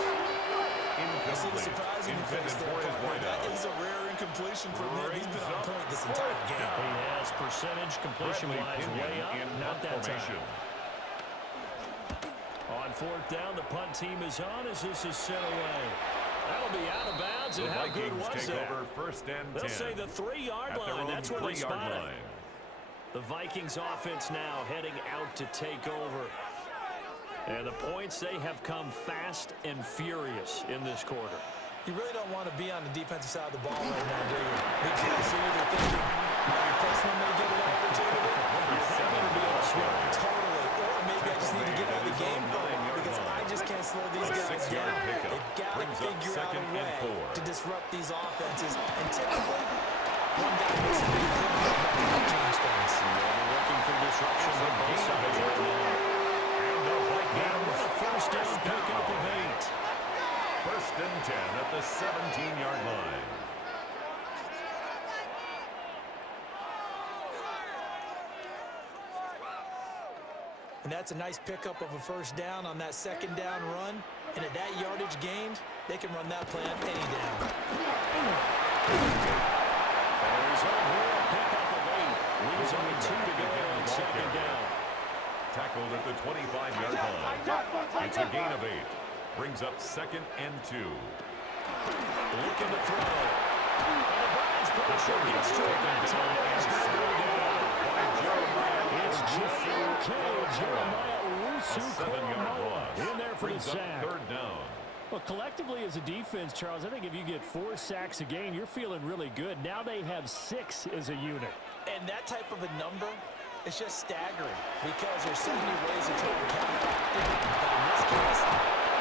I see the Incomplete. surprise in your face Intended there, for his partner. That wideout. is a rare incompletion from him. He's been on point this entire game. He has percentage completion-wise way up. in Not that formation. time. On 4th down, the punt team is on as this is sent away. That'll be out of bounds, The and how good Vikings was take that? over 1st and 10. They'll say the 3-yard at their line. own That's where they 3-yard spot it. line. The Vikings offense now heading out to take over. And the points, they have come fast and furious in this quarter. You really don't want to be on the defensive side of the ball right now, do you? Because you're either thinking, my replacement may get an opportunity, I'm going to be able to sweat totally, or maybe I just need to get out of the game because I just can't slow these guys down. They've got to figure out a way to disrupt these offenses, and typically, one guy makes a big play that change things. They're looking for disruption on both sides right now. Now with a 1st down pickup of 8. 1st and 10 at the 17-yard line. And that's a nice pickup of a 1st down on that 2nd down run. And at that yardage gained, they can run that plan any down. There's overall pickup of 8. Leaves only 2 to go on 2nd down. Tackled at the 25-yard line. It's a gain of 8. Brings up 2nd and 2. Looking to throw. And the Browns pressure gets to it that time. It's going to go down. It's J.O.K. Jeremiah Owusu-Koramoah in there for the sack. 3rd down. Well, collectively as a defense, Charles, I think if you get 4 sacks a game, you're feeling really good. Now they have 6 as a unit. And that type of a number is just staggering because there's so many ways to try and counteract it. But in this case,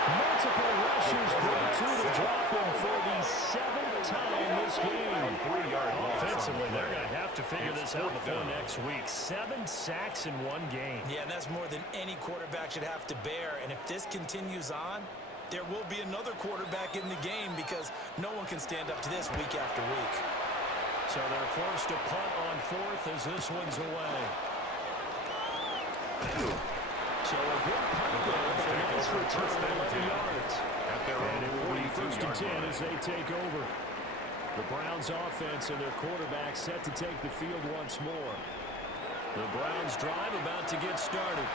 Multiple rushers break through the drop in for the 7th time this game. 3-yard loss. Offensively, they're going to have to figure this out before down. next week. 7 sacks in 1 game. yeah, and that's more than any quarterback should have to bear. And if this continues on, there will be another quarterback in the game because no one can stand up to this week after week. So they're forced to punt on 4th as this one's away. So a good punt there, but a nice return of 11 yards. And it will be 1st and 10 as they take over. The Browns offense and their quarterback set to take the field once more. The Browns drive about to get started.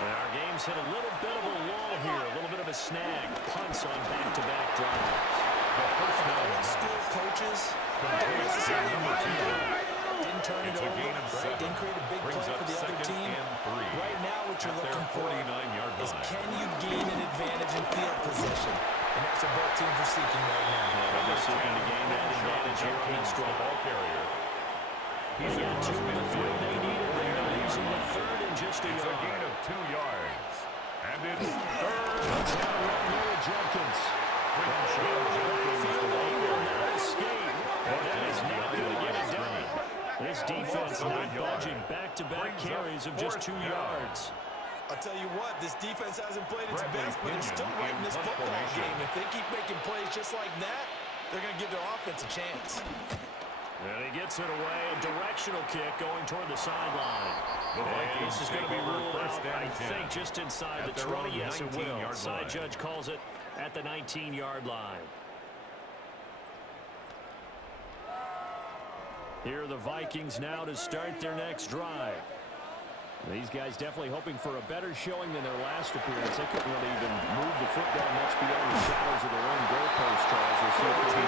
And our game's hit a little bit of a lull here, a little bit of a snag. Punts on back-to-back drives. The first down. Old school coaches don't Complete necessarily number run 2. it. Didn't turn It's it a over, gain of right? 7. Didn't create a big Brings play up for the other 2nd team. and 3. Right now what you're At their looking for 49-yard is line. can you gain an advantage in field position? And that's what both teams are seeking right now. They're seeking to gain that advantage here on this The drive. ball carrier. He's They got across 2 of the 3 midfield. they needed there, leaves them with 3rd and just a It's a yard. gain of 2 yards. And it's 3rd. That's how to run here with Jenkins. This defense not budging. Back-to-back carries of just 2 yards. I'll tell you what, this defense hasn't played its best, but they're still winning this football game. If they keep making plays just like that, they're going to give their offense a chance. And he gets it away. A directional kick going toward the sideline. And this is going to be ruled out, I think, just inside the 20. Yes, it will. Side judge calls it at the 19-yard line. Here are the Vikings now to start their next drive. These guys definitely hoping for a better showing than their last appearance. They couldn't really even move the football much beyond the shadows of their own goalpost, Charles. We'll see if they can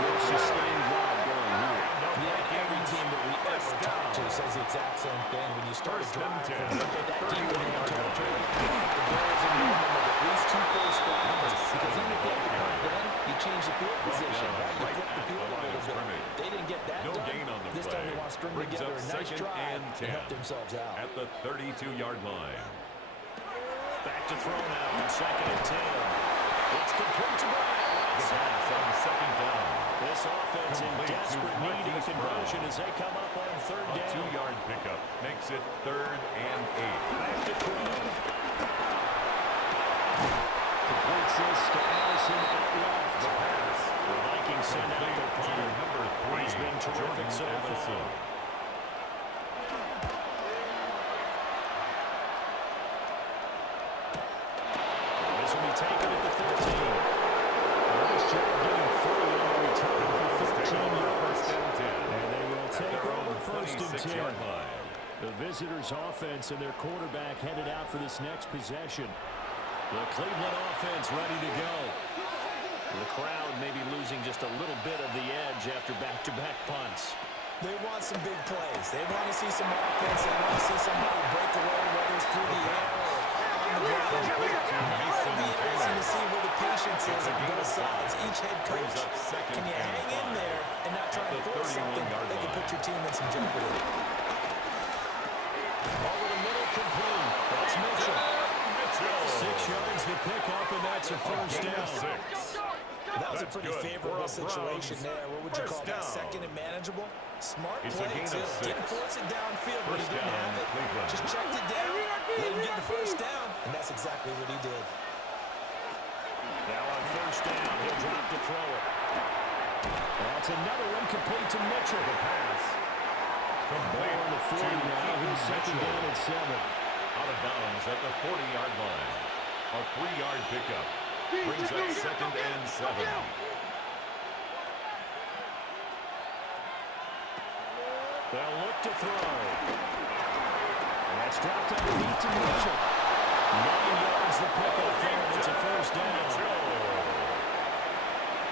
get a sustained drive going here. Yeah, every team that we ever talk to says the exact same thing. When you start a drive from that deep in the territory, the Bears are minimum of at least 2 first downs. Because even if they have a punt then, you change the field position, right? You flip the field a little bit. They didn't get that done. Gain on the this time they want to string Brings together up a nice 2nd drive and and help themselves out. At the 32-yard line. Back to throw now on 2nd and 10. It's complete to Brown. Pass on 2nd down. This offense in desperate need of a conversion as they come up on 3rd A down. 2-yard pickup makes it 3rd and 8. Back to throw. Completes this to Allison out left. The pass. The Vikings send out their punter. Number 3. He's been terrific so far. This will be taken at the 13. Nice job getting free on the return for 15 yards. And they will take over 1st and 10. The visitors' offense and their quarterback headed out for this next possession. The Cleveland offense ready to go. The crowd maybe losing just a little bit of the edge after back-to-back punts. They want some big plays. They want to see some offense. They want to see somebody break away, whether it's through the air or on the ground. Now it'll be interesting to see where the patience is on both sides. Each head coach, can you hang in there and not try to force something that can put your team in some jeopardy? Over the middle, complete. That's Mitchell. 6 yards to pick up, and that's a 1st down. That was a pretty favorable situation there. What would you call that? 2nd and manageable? Smart play, too. Didn't force it downfield, but he didn't have it. Just checked it down, let him get the 1st down, and that's exactly what he did. Now on 1st down, he'll drop to throw it. That's another one complete to Mitchell. The pass. Ball on the 40 now. He's 2nd down and 7. Out of bounds at the 40-yard line. A 3-yard pickup. Brings up 2nd and 7. They'll look to throw. And that's dropped underneath to Mitchell. 9 yards to pick up there, and it's a 1st down.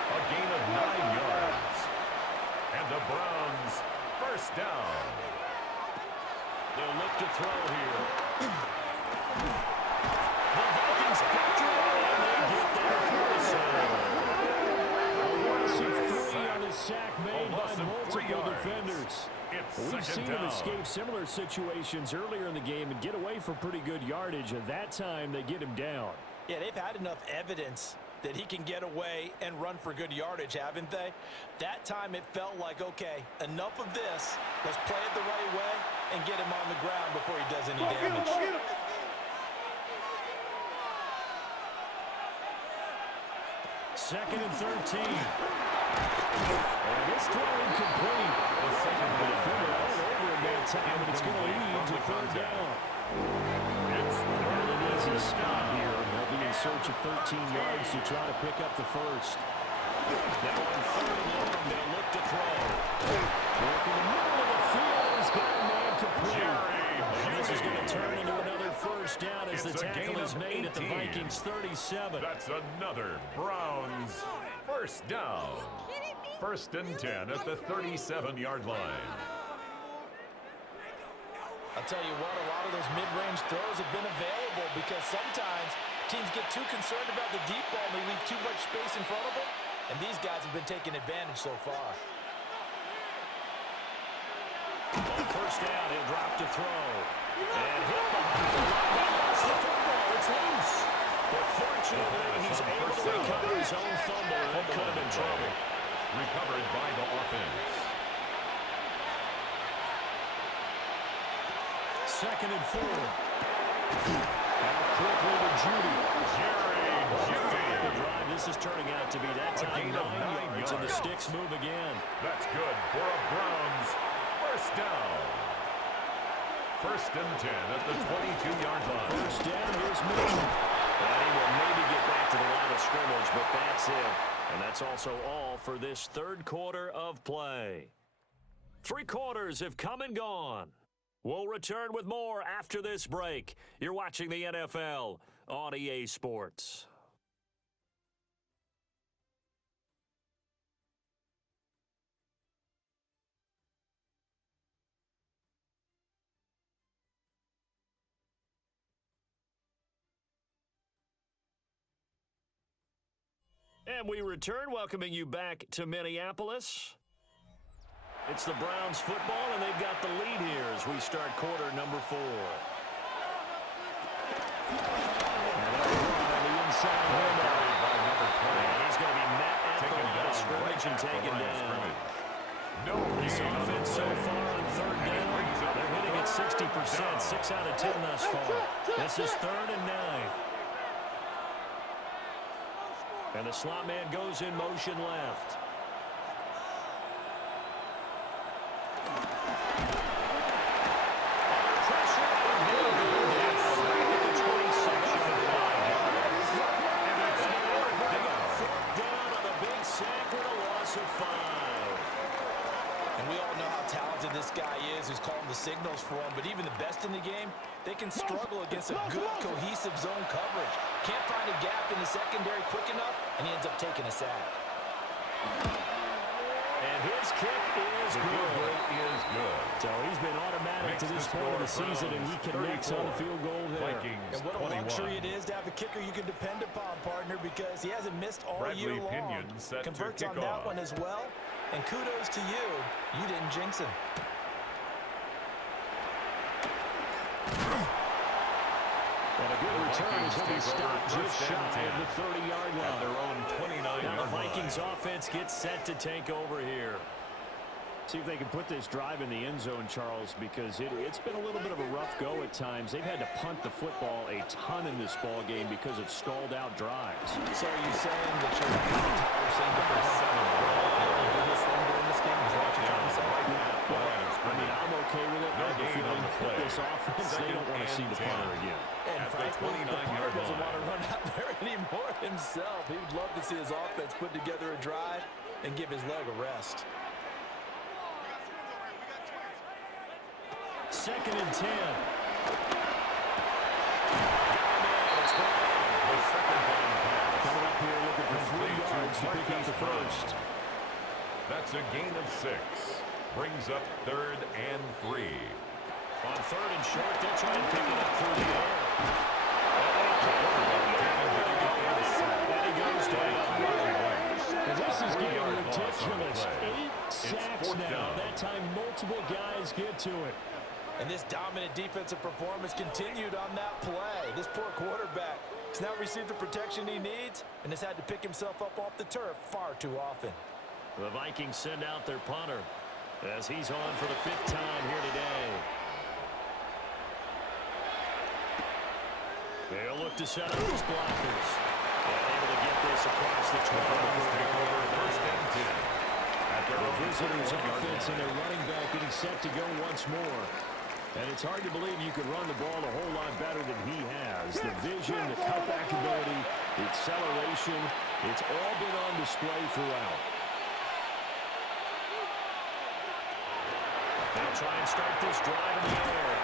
A gain of 9 yards. And the Browns 1st down. They'll look to throw here. The Vikings capture it, and they get there for the save. A loss of 3 on a sack made by multiple defenders. We've seen him escape similar situations earlier in the game and get away for pretty good yardage, and that time they get him down. Yeah, they've had enough evidence that he can get away and run for good yardage, haven't they? That time it felt like, okay, enough of this. Let's play it the right way and get him on the ground before he does any damage. 2nd and 13. And this throw incomplete. The second defender all over him that time, and it's going to lead to 3rd down. It's not an easy spot here. They'll be in search of 13 yards to try to pick up the 1st. Now on 3rd and long, they'll look to throw. Work in the middle of the field. He's got a man complete. And this is going to turn into another first down as the tackle is made at the 18. Vikings 37. That's another Browns first down. First and 10 at the 37-yard line. I'll tell you what, a lot of those mid-range throws have been available because sometimes teams get too concerned about the deep ball and they leave too much space in front of them, and these guys have been taking advantage so far. On first down, he'll drop to throw. And hit behind the line. That's the football. It's loose. But fortunately, he's able to recover his own fumble. That could have been trouble. Recovered by the offense. Second and 4. Now quickly to Judy. The drive, this is turning out to be that time 9 yards, and the sticks move again. That's good for a Browns first down. First and 10 at the 22-yard line. First down, here's Mitchell. And he will maybe get back to the line of scrimmage, but that's it. And that's also all for this third quarter of play. 3 quarters have come and gone. We'll return with more after this break. You're watching the NFL on EA Sports. And we return, welcoming you back to Minneapolis. It's the Browns football, and they've got the lead here as we start quarter number 4. On the inside window. And he's going to be met at the line of scrimmage and taken down. This offense so far on third down, they're hitting at 60%, 6 out of 10 thus far. This is 3rd and 9. And the slot man goes in motion left. This guy is who's calling the signals for him, but even the best in the game, they can struggle against a good cohesive zone coverage. Can't find a gap in the secondary quick enough, and he ends up taking a sack. And his kick is good. So he's been automatic to this point of the season, and he connects on the field goal there. And what a luxury it is to have a kicker you can depend upon, partner, because he hasn't missed all year long. Converts on that one as well. And kudos to you. You didn't jinx him. And a good return as he'll be stopped just shy of the 30-yard line. At their own 29-yard line. Now the Vikings offense gets set to take over here. See if they can put this drive in the end zone, Charles, because it's been a little bit of a rough go at times. They've had to punt the football a ton in this ball game because of stalled-out drives. So are you saying that you're saying that there's 7 in this game? Is that what you're trying to say? I mean, I'm okay with it. I have a feeling that this offense, they don't want to see the punter again. And frankly, the punter doesn't want to run out there anymore himself. He would love to see his offense put together a drive and give his leg a rest. 2nd and 10. Coming up here looking for 3 yards to pick up the first. That's a gain of 6. Brings up 3rd and 3. On 3rd and short, they'll try and pick it up through the air. And he goes down. Well, this is getting ridiculous. 8 sacks now. That time, multiple guys get to it. And this dominant defensive performance continued on that play. This poor quarterback has now received the protection he needs and has had to pick himself up off the turf far too often. The Vikings send out their punter as he's on for the 5th time here today. They'll look to set up his blockers. And able to get this across the 12 before they go over first and 10. The visitors' offense and their running back getting set to go once more. And it's hard to believe you could run the ball a whole lot better than he has. The vision, the cutback ability, the acceleration, it's all been on display throughout. They'll try and start this drive in the air.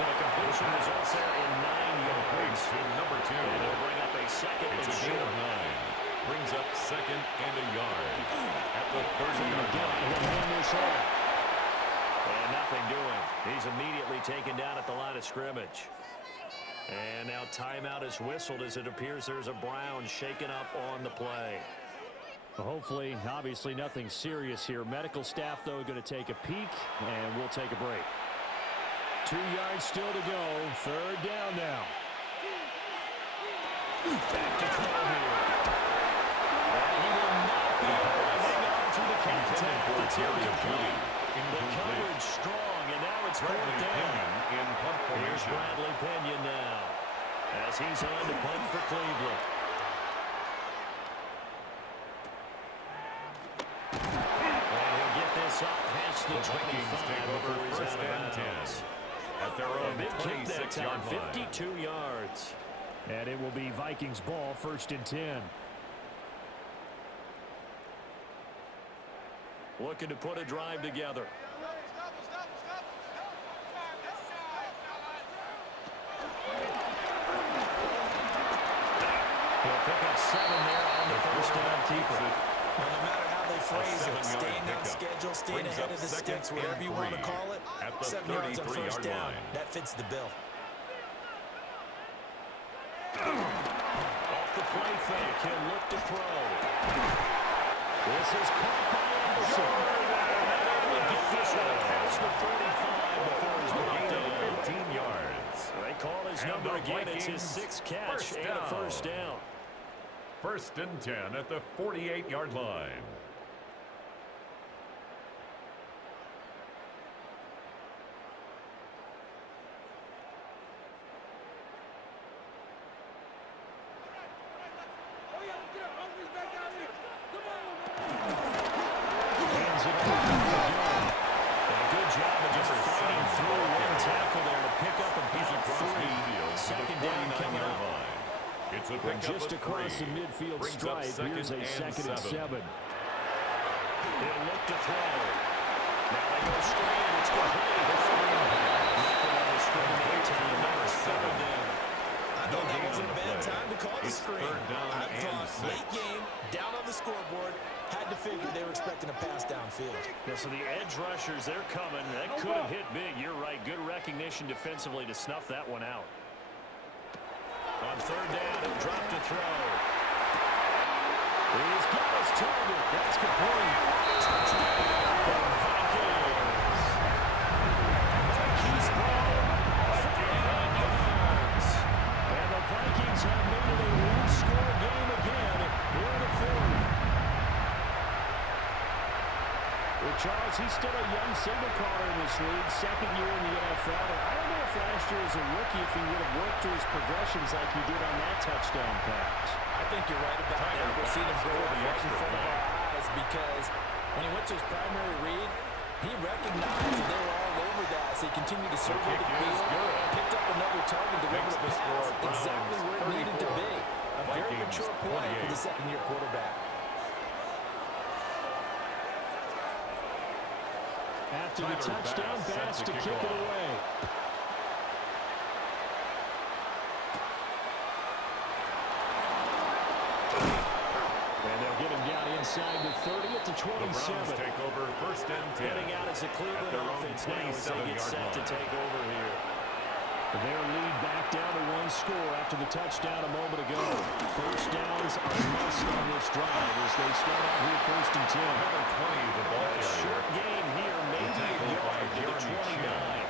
catch, and a completion results there in 9 yards. To number 2. And it'll bring up a second It's and a gain short. of 9. Brings up second and a yard at the 30-yard line. He'll win this off. And nothing doing. He's immediately taken down at the line of scrimmage. And now timeout is whistled as it appears there's a Brown shaken up on the play. Well, hopefully, obviously nothing serious here. Medical staff, though, going to take a peek, and we'll take a break. 2 yards still to go. Third down now. Back to throw here. And he will not be able to hang on to the contact. It's incomplete. The coverage strong, and now it's fourth down. Here's Bradley Pinion now as he's on to punt for Cleveland. And he'll get this up past the 25 take over before he's first out of and 10 bounds. at their own Big kick that time, 26-yard line. 52 yards. And it will be Vikings ball, first and 10. Looking to put a drive together. He'll pick up 7 there on the first down keeper. Well, no matter how they phrase it, staying on schedule, staying ahead of the sticks, whatever you want to call it, 7 yards on first down. That fits the bill. Off the play fake, he'll look to throw. This is caught by Anderson. He'll get this one past the 45 before he's brought down. 15 yards. They call his number again. It's his 6th catch and a first down. First and 10 at the 48-yard line. Hands it off again. And a good job of just fighting through one tackle there to pick up about 3. Second down coming up. It's a Well, pickup just of across 3. the midfield Brings up stripe, here's a second and 7. He'll look to throw. Now they go screen. It's complete. Nothing on the screen that time. Now it's 3rd down. I thought that wasn't a bad time to call the It's screen. third down I and thought 6. late game, down on the scoreboard, had to figure they were expecting a pass downfield. Yeah, so the edge rushers, they're coming. That could have hit big. You're right. Good recognition defensively to snuff that one out. On 3rd down, he'll drop to throw. He's got his target. That's complete. Touchdown, Vikings. Vikings ball, 48 yards. And the Vikings have made it a one-score game again here in the 4th. Well, Charles, he's still a young signal caller in this league, 2nd year in the NFL. And I don't know if last year as a rookie, if he would have worked through his progressions like he did on that touchdown pass. I think you're right about that. We're seeing him grow up right in front of our eyes because when he went to his primary read, he recognized that they were all over guys. He continued to survey the field, picked up another target, delivered the pass exactly where it needed to be. A very mature play for the second-year quarterback. After the touchdown pass to kick it away. And they'll get him down inside the 30 at the 27. The Browns take over first and 10. Heading out as a Cleveland offense now as they get set to take over here. Their lead back down to 1 score after the touchdown a moment ago. First downs are a must on this drive as they start out here first and 10. Number 20, the ball A short carrier. gain here, maybe a yard to the 29.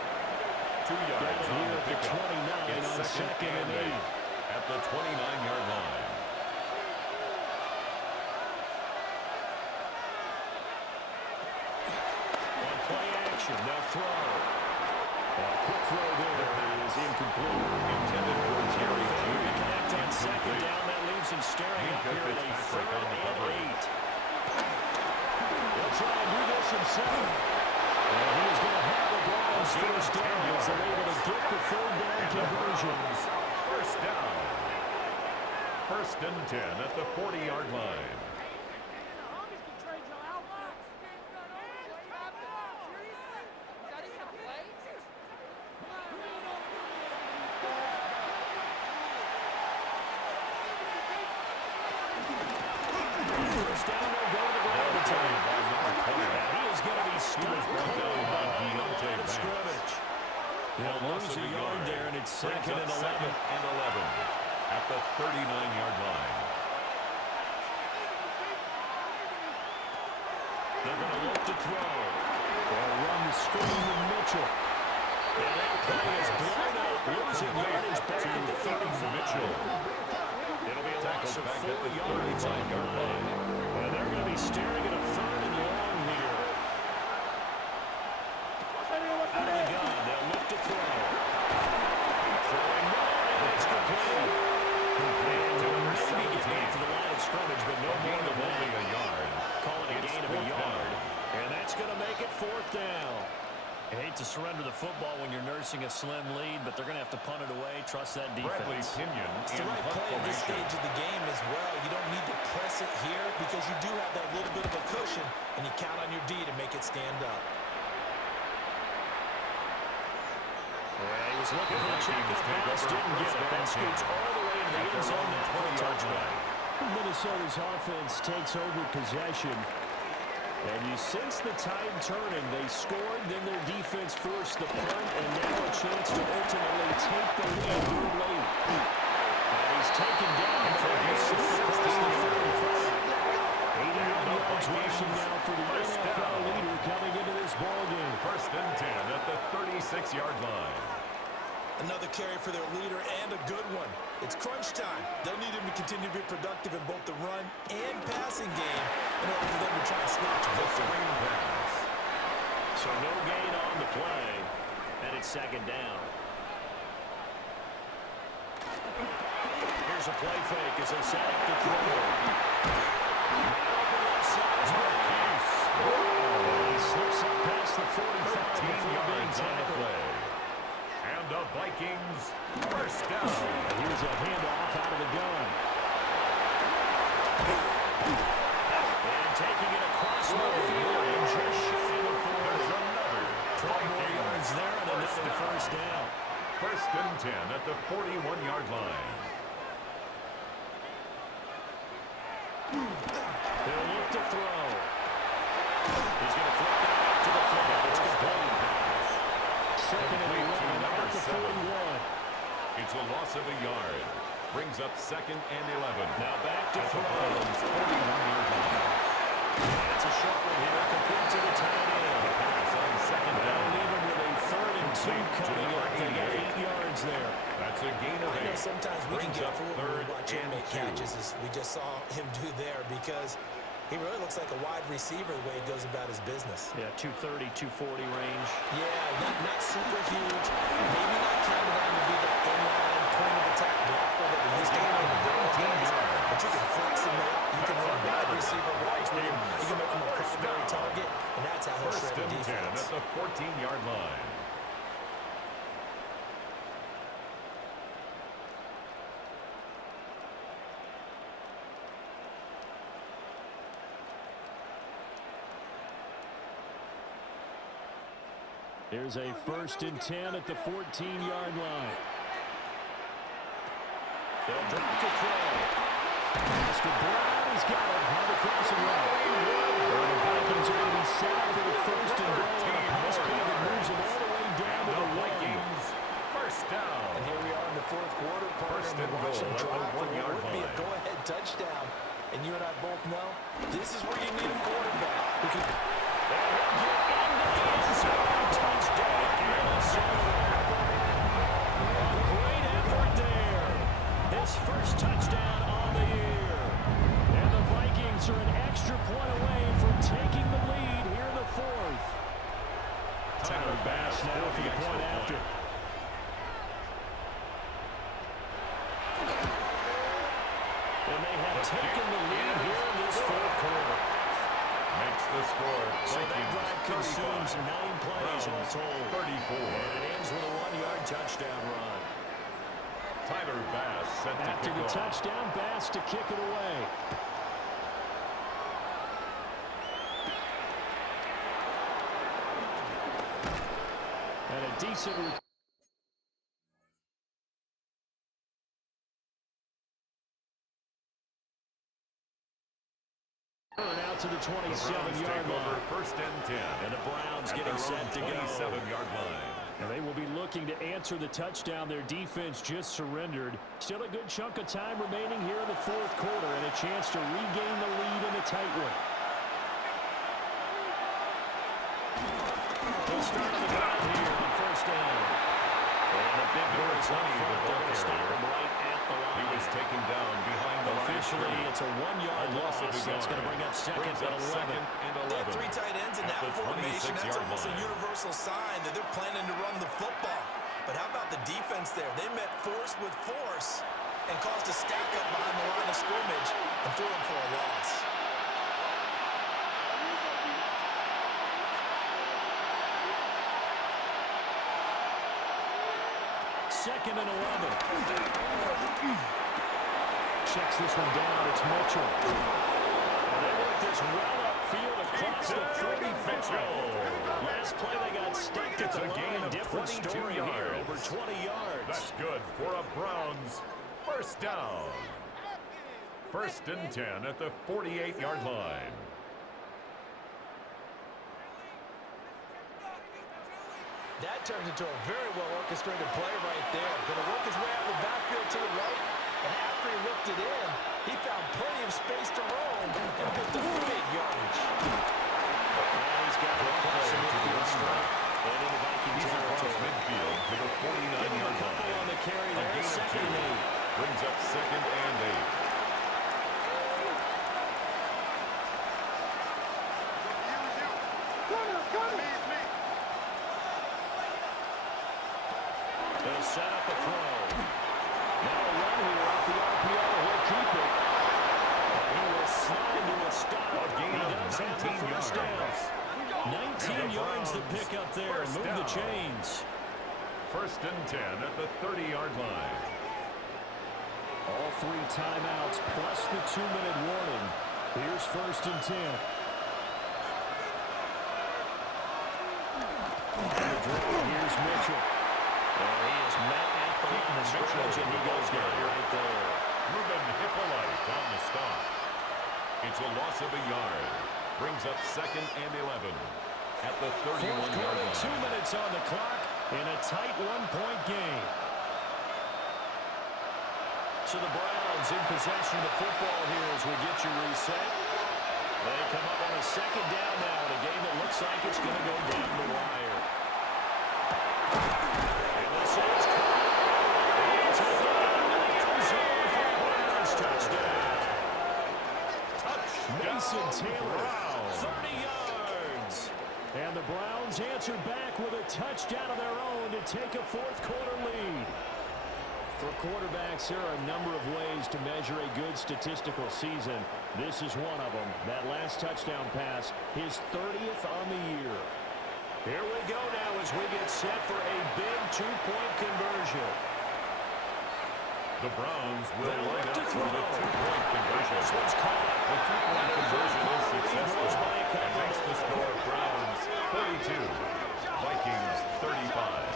2 yards Down on here the at the pickup. 29 It's on second and 8. At the 29-yard line. On play action, they'll throw. A quick throw there is incomplete. Intended for Jerry Judy. Connect on second down. That leaves him staring up here at a 3rd and 8. He'll try and do this himself. And he is going to have the Browns first down as they're able to get the 3rd down conversion. First down. First and 10 at the 40-yard line. stop brought down by cold Deontay line of Banks. scrimmage. They'll lose a yard there, and it's Brings second up and 11. second and 11 at the 39-yard line. They're going to look to throw. They'll run the screen with Mitchell. And that play is blown up, losing yardage back at the 35. Mitchell. It'll be a loss of back 4 at the yards on 35-yard line. And they're going to be staring at a third and long here. Out of the gun, they'll look to throw. Throwing nine, it's complete. Maybe get back to the line of scrimmage, but no more than Only that. a yard. Calling a gain of a fourth yard. down. And that's going to make it fourth down. I hate to surrender the football when you're nursing a slim lead, but they're going to have to punt it away, trust that Bradley defense. Pinion It's in the right punt play at this formation. stage of the game as well. You don't need to press it here because you do have that little bit of a cushion, and you count on your D to make it stand up. He was looking for the check and pass, didn't get it. That scoots all the way into the end zone now for a touchdown. Minnesota's offense takes over possession. And you sense the tide turning. They scored, then their defense forced the punt, and now a chance to ultimately take the lead here late. And he's taken down by the across the 35. 81 yards rushing now for the D.S.F.L leader coming into this ballgame. First and 10 at the 36-yard line. Another carry for their leader and a good one. It's crunch time. They'll need him to continue to be productive in both the run and passing game in order for them to try and snatch a victory. Screen pass. So no gain on the play, and it's second down. Here's a play fake as they set up the throw. He slips up past the 45 before being tackled. And the Vikings first down. And here's a handoff out of the gun. And taking it across midfield and just shy of the 40. There's another. 12 more yards there and another first down. First and 10 at the 41-yard line. They'll look to throw. He's going to flip that out to the flat. It's complete. Second and 11 at the 41. It's a loss of a yard. Brings up second and 11. Now back to At the throw. Browns' 41-yard line. That's a short one here. Complete to the tight end. Pass on second That'll down. leave him with a third and 2 coming up. They got 8 88. yards there. That's a gain of I know 8. sometimes we can Brings get up fooled when third we watch him and make 2. catches, as we just saw him do there, because he really looks like a wide receiver the way he goes about his business. Yeah, 230, 240 range. Yeah, not super huge. Maybe not counted on to be the inline point of attack blocker that we used to have in the good old days. But you can flex him out. You can run wide receiver routes with him. You can make him a primary target, and that's how he'll First shred the and 10 defense. at the 14-yard line. There's a first and 10 at the 14-yard line. They'll drop to throw. Mr. Brown has got it on the crossing route. The Vikings are going to be saddled with a first and goal on a pass play that moves them all the way down to the Vikings first down. And here we are in the fourth quarter. First and goal at the 1-yard Would be a line. go-ahead touchdown. And you and I both know this is where you need a quarterback who can Touchdown, Minnesota. Great effort there. His first touchdown on the year. And the Vikings are an extra point away from taking the lead here in the fourth. Tyler Bass now for the point after. And they have taken the lead here in this fourth quarter. Makes the score. So that Vikings drive consumes 35. 9 plays all told. 34. And it ends with a 1-yard touchdown run. Tyler Bass set to After kick the off. touchdown, Bass to kick it away. And a decent Out to the The Browns 27-yard take over line. first and 10. And the Browns At getting their set to own go. 27-yard line. And they will be looking to answer the touchdown their defense just surrendered. Still a good chunk of time remaining here in the fourth quarter and a chance to regain the lead in a tight one. They'll start on the drive here on first down. And the big Number boys 20, up front, the they're ball going to stop carrier. him right at the line. He was taken down behind the line of Officially, scrimmage. it's a 1-yard loss. That's going to bring up second and 11. Second and 11. They have 3 tight ends in At that the formation. That's 26-yard almost a line. universal sign that they're planning to run the football. But how about the defense there? They met force with force and caused a stack up behind the line of scrimmage and threw him for a loss. Second and 11. Checks this one down. It's Mitchell. And they work this well upfield across the 45. Last play, they got stuck at the line. Different story here. Over 20 yards. That's good for a Browns first down. First and 10 at the 48-yard line. That turns into a very well-orchestrated play right there. Going to work his way out of the backfield to the right, and after he looked it in, he found plenty of space to roam and picked up big yardage. And he's got it across the midfield strike and into Viking He's across territory. midfield to the 49-yard Couple line. on the carry A there. gain of Second 2 and 8. brings up second and 8. They'll set up a throw. Now a run here off the RPO. He'll keep it. He will slide to a stop. A gain He of does have the 19 first down. yards. 19 yards the pick up there. First Move the down. chains. First and 10 at the 30-yard line. All 3 timeouts plus the 2-minute warning. Here's first and 10. Here's Mitchell. And he is met at the line of scrimmage, and he goes down right there. Ruben Hippolyte on the stop. It's a loss of a yard. Brings up second and 11 at the 31-yard line. 2 minutes on the clock in a tight 1-point game. So the Browns in possession of the football here as we get you reset. They come up on a second down now in a game that looks like it's going to go down the wire. And this is caught. And taken into the end zone for a Browns touchdown. Mason Taylor, 30 yards. And the Browns answered back with a touchdown of their own to take a fourth-quarter lead. For quarterbacks, there are a number of ways to measure a good statistical season. This is one of them. That last touchdown pass, his 30th on the year. Here we go now as we get set for a big 2-point conversion. The Browns will They'll line look to up for throw. the 2-point conversion. This one's caught. The 2-point conversion is Goes successful. by a That couple. makes the score Browns 42, Vikings 35.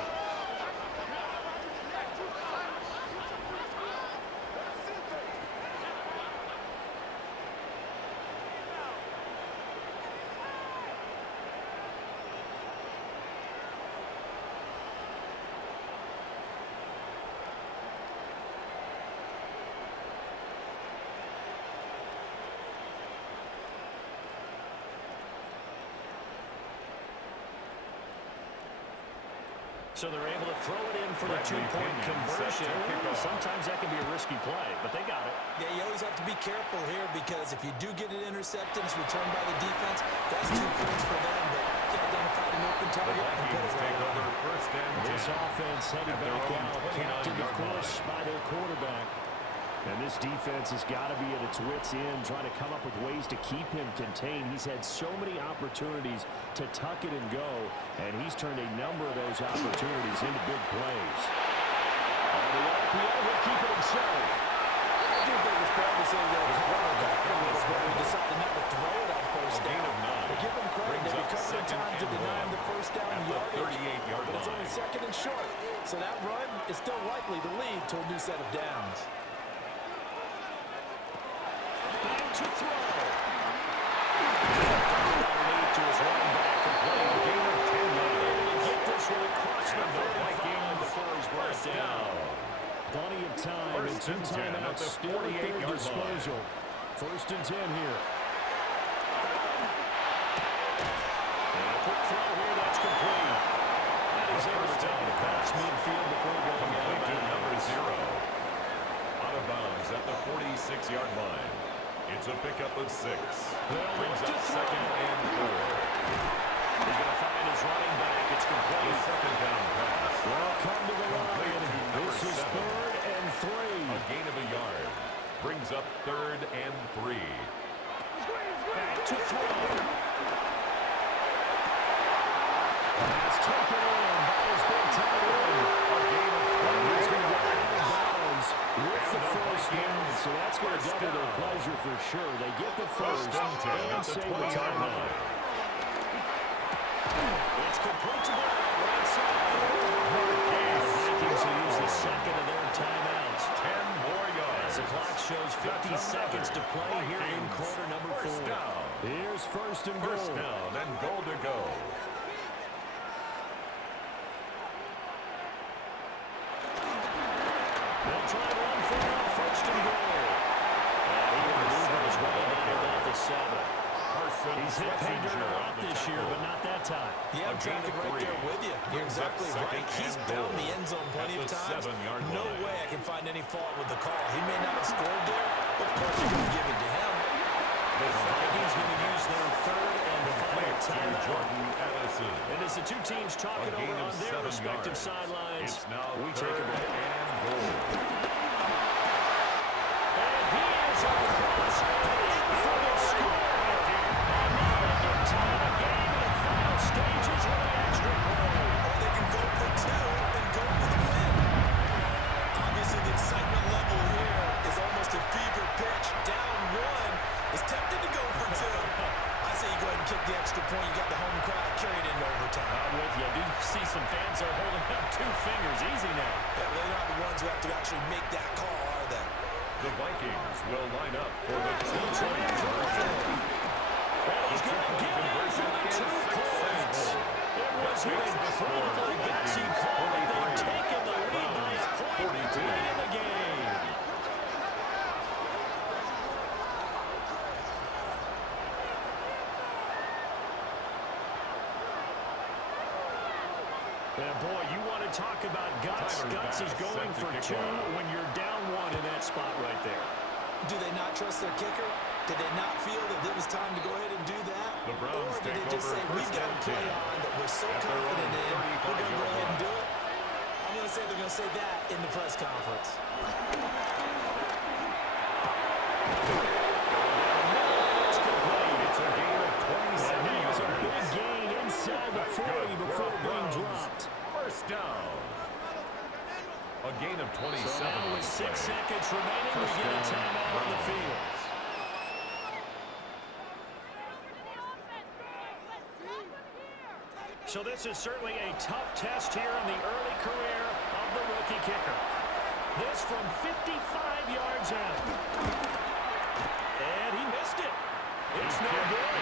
So they're able to throw it in for the Bradley 2-point Pinion set conversion. to kick off. Sometimes that can be a risky play, but they got it. Yeah, you always have to be careful here because if you do get it intercepted, it's returned by the defense. That's 2 points for them, but you can identify an open The target and put Vikings it take right over on. first and 10. This offense headed At their back own out, captained, of 29-yard course, line. by their quarterback. And this defense has got to be at its wits' end, trying to come up with ways to keep him contained. He's had so many opportunities to tuck it and go, and he's turned a number of those opportunities into big plays. On the RPO, he'll keep it himself. I do think it's fair to say that the quarterback decided not to throw it on first A gain down. of 9. They give him credit. Brings They up recovered in second time to and deny him 1 the first down at the yardage. 38-yard But it's line. only second and short. So that run is still likely to lead to a new set of downs. Back to throw. at the still at their 48-yard disposal. line. 1st and 10 here. And a quick throw here, that's complete. And he's able to take it across midfield before going out of Complete to number bounds. 0. Out of bounds at the 46-yard line. It's a pickup of 6. Brings up 2nd and 4. He's going to find his running back. It's complete. The 2nd down pass. Welcome to the line. This is 7. 3rd and 3. A gain of a yard. Brings up 3rd and 3. Back to throw. That's taken in by his big tight end. A gain of 12. He's going to get out of bounds with the first down. So that's going to double their pleasure for sure. They get the first and save the timeout. It's complete to the right side. The Vikings will use the second of their timeouts. 10 more yards. As the clock shows 50 seconds to play here in quarter number 4. First down. Here's 1st and First goal. down and goal to go. They'll try to run for it on 1st and goal. He will move his way down about the 7. He's hit pay dirt a lot this year, but not that time. Yeah, I'm tracking right there with you. You're exactly right. He's found the end zone plenty of times. No way I can find any fault with the call. He may not have scored there, but of course you're going to give it to him. The Vikings going to use their 3rd and final timeout. And as the two teams talk it over on their respective sidelines, we take a break. And he is across for the score. Tie the game in the final stages with the extra point. Or they can go for 2 and go for the win. Obviously, the excitement level here is almost a fever pitch. Down 1 is tempted to go for 2. I say you go ahead and kick the extra point. You got the home crowd carried into overtime. I'm with you. I do see some fans are holding up 2 fingers. Easy now. Yeah, they're not the ones who have to actually make that call, are they? The Vikings will line up for the 2-point. He's going to get it for the 2 points. It was an incredible gutsy call. They've taken the lead by a point late in the game. And boy, you want to talk about guts. Guts is going for 2 when you're down 1 in that spot right there. Do they not trust their kicker? Did they not feel that it was time to go ahead and do that? The Browns or did they take just over say, we've got a play on that we're so confident in, we're going to go ahead and do it? I'm going to say they're going to say that in the press conference. It's a gain of 27 He has a yards. big gain inside the 40 before being dropped. First down. A gain of 27. So now with 6 seconds remaining, we get a timeout on the field. So this is certainly a tough test here in the early career of the rookie kicker. This from 55 yards out. And he missed it. It's no good.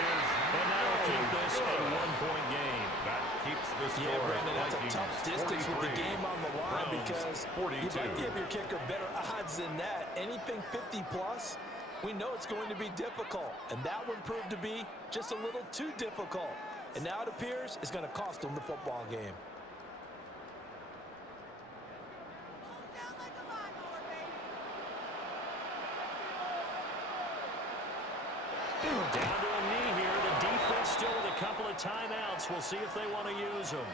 And that'll keep this a 1-point game. That keeps the score. Yeah, Brandon, that's a Vikings tough distance with the 43, game on the line Browns because 42. you'd like to give your kicker better odds than that. Anything 50-plus, we know it's going to be difficult. And that one proved to be just a little too difficult. And now it appears it's going to cost them the football game. Down to a knee here. The defense still with a couple of timeouts. We'll see if they want to use them.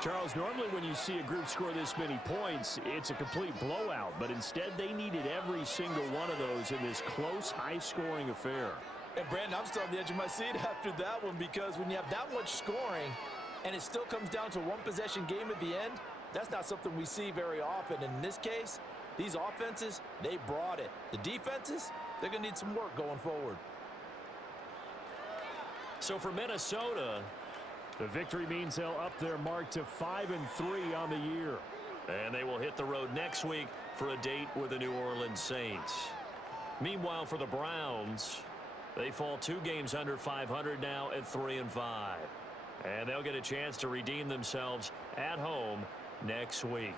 Charles, normally when you see a group score this many points, it's a complete blowout. But instead, they needed every single one of those in this close, high-scoring affair. And Brandon, I'm still on the edge of my seat after that one because when you have that much scoring and it still comes down to a one-possession game at the end, that's not something we see very often. And in this case, these offenses, they brought it. The defenses, they're going to need some work going forward. So for Minnesota, the victory means they'll up their mark to 5-3 on the year. And they will hit the road next week for a date with the New Orleans Saints. Meanwhile, for the Browns, they fall 2 games under 500 now at 3-5. And they'll get a chance to redeem themselves at home next week.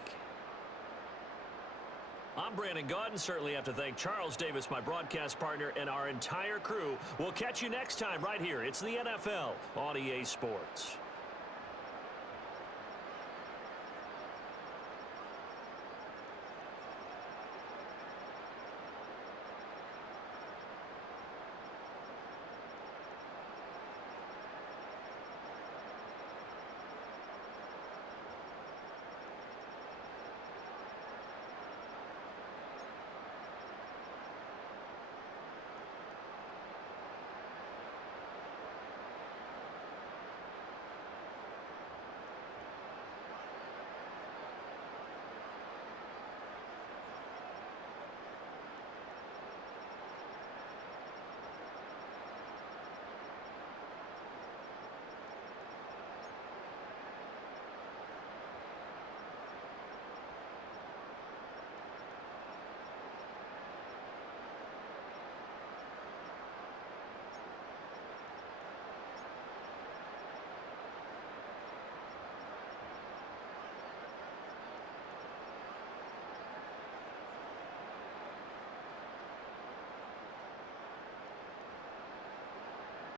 I'm Brandon Gaudin. Certainly have to thank Charles Davis, my broadcast partner, and our entire crew. We'll catch you next time right here. It's the NFL on EA Sports.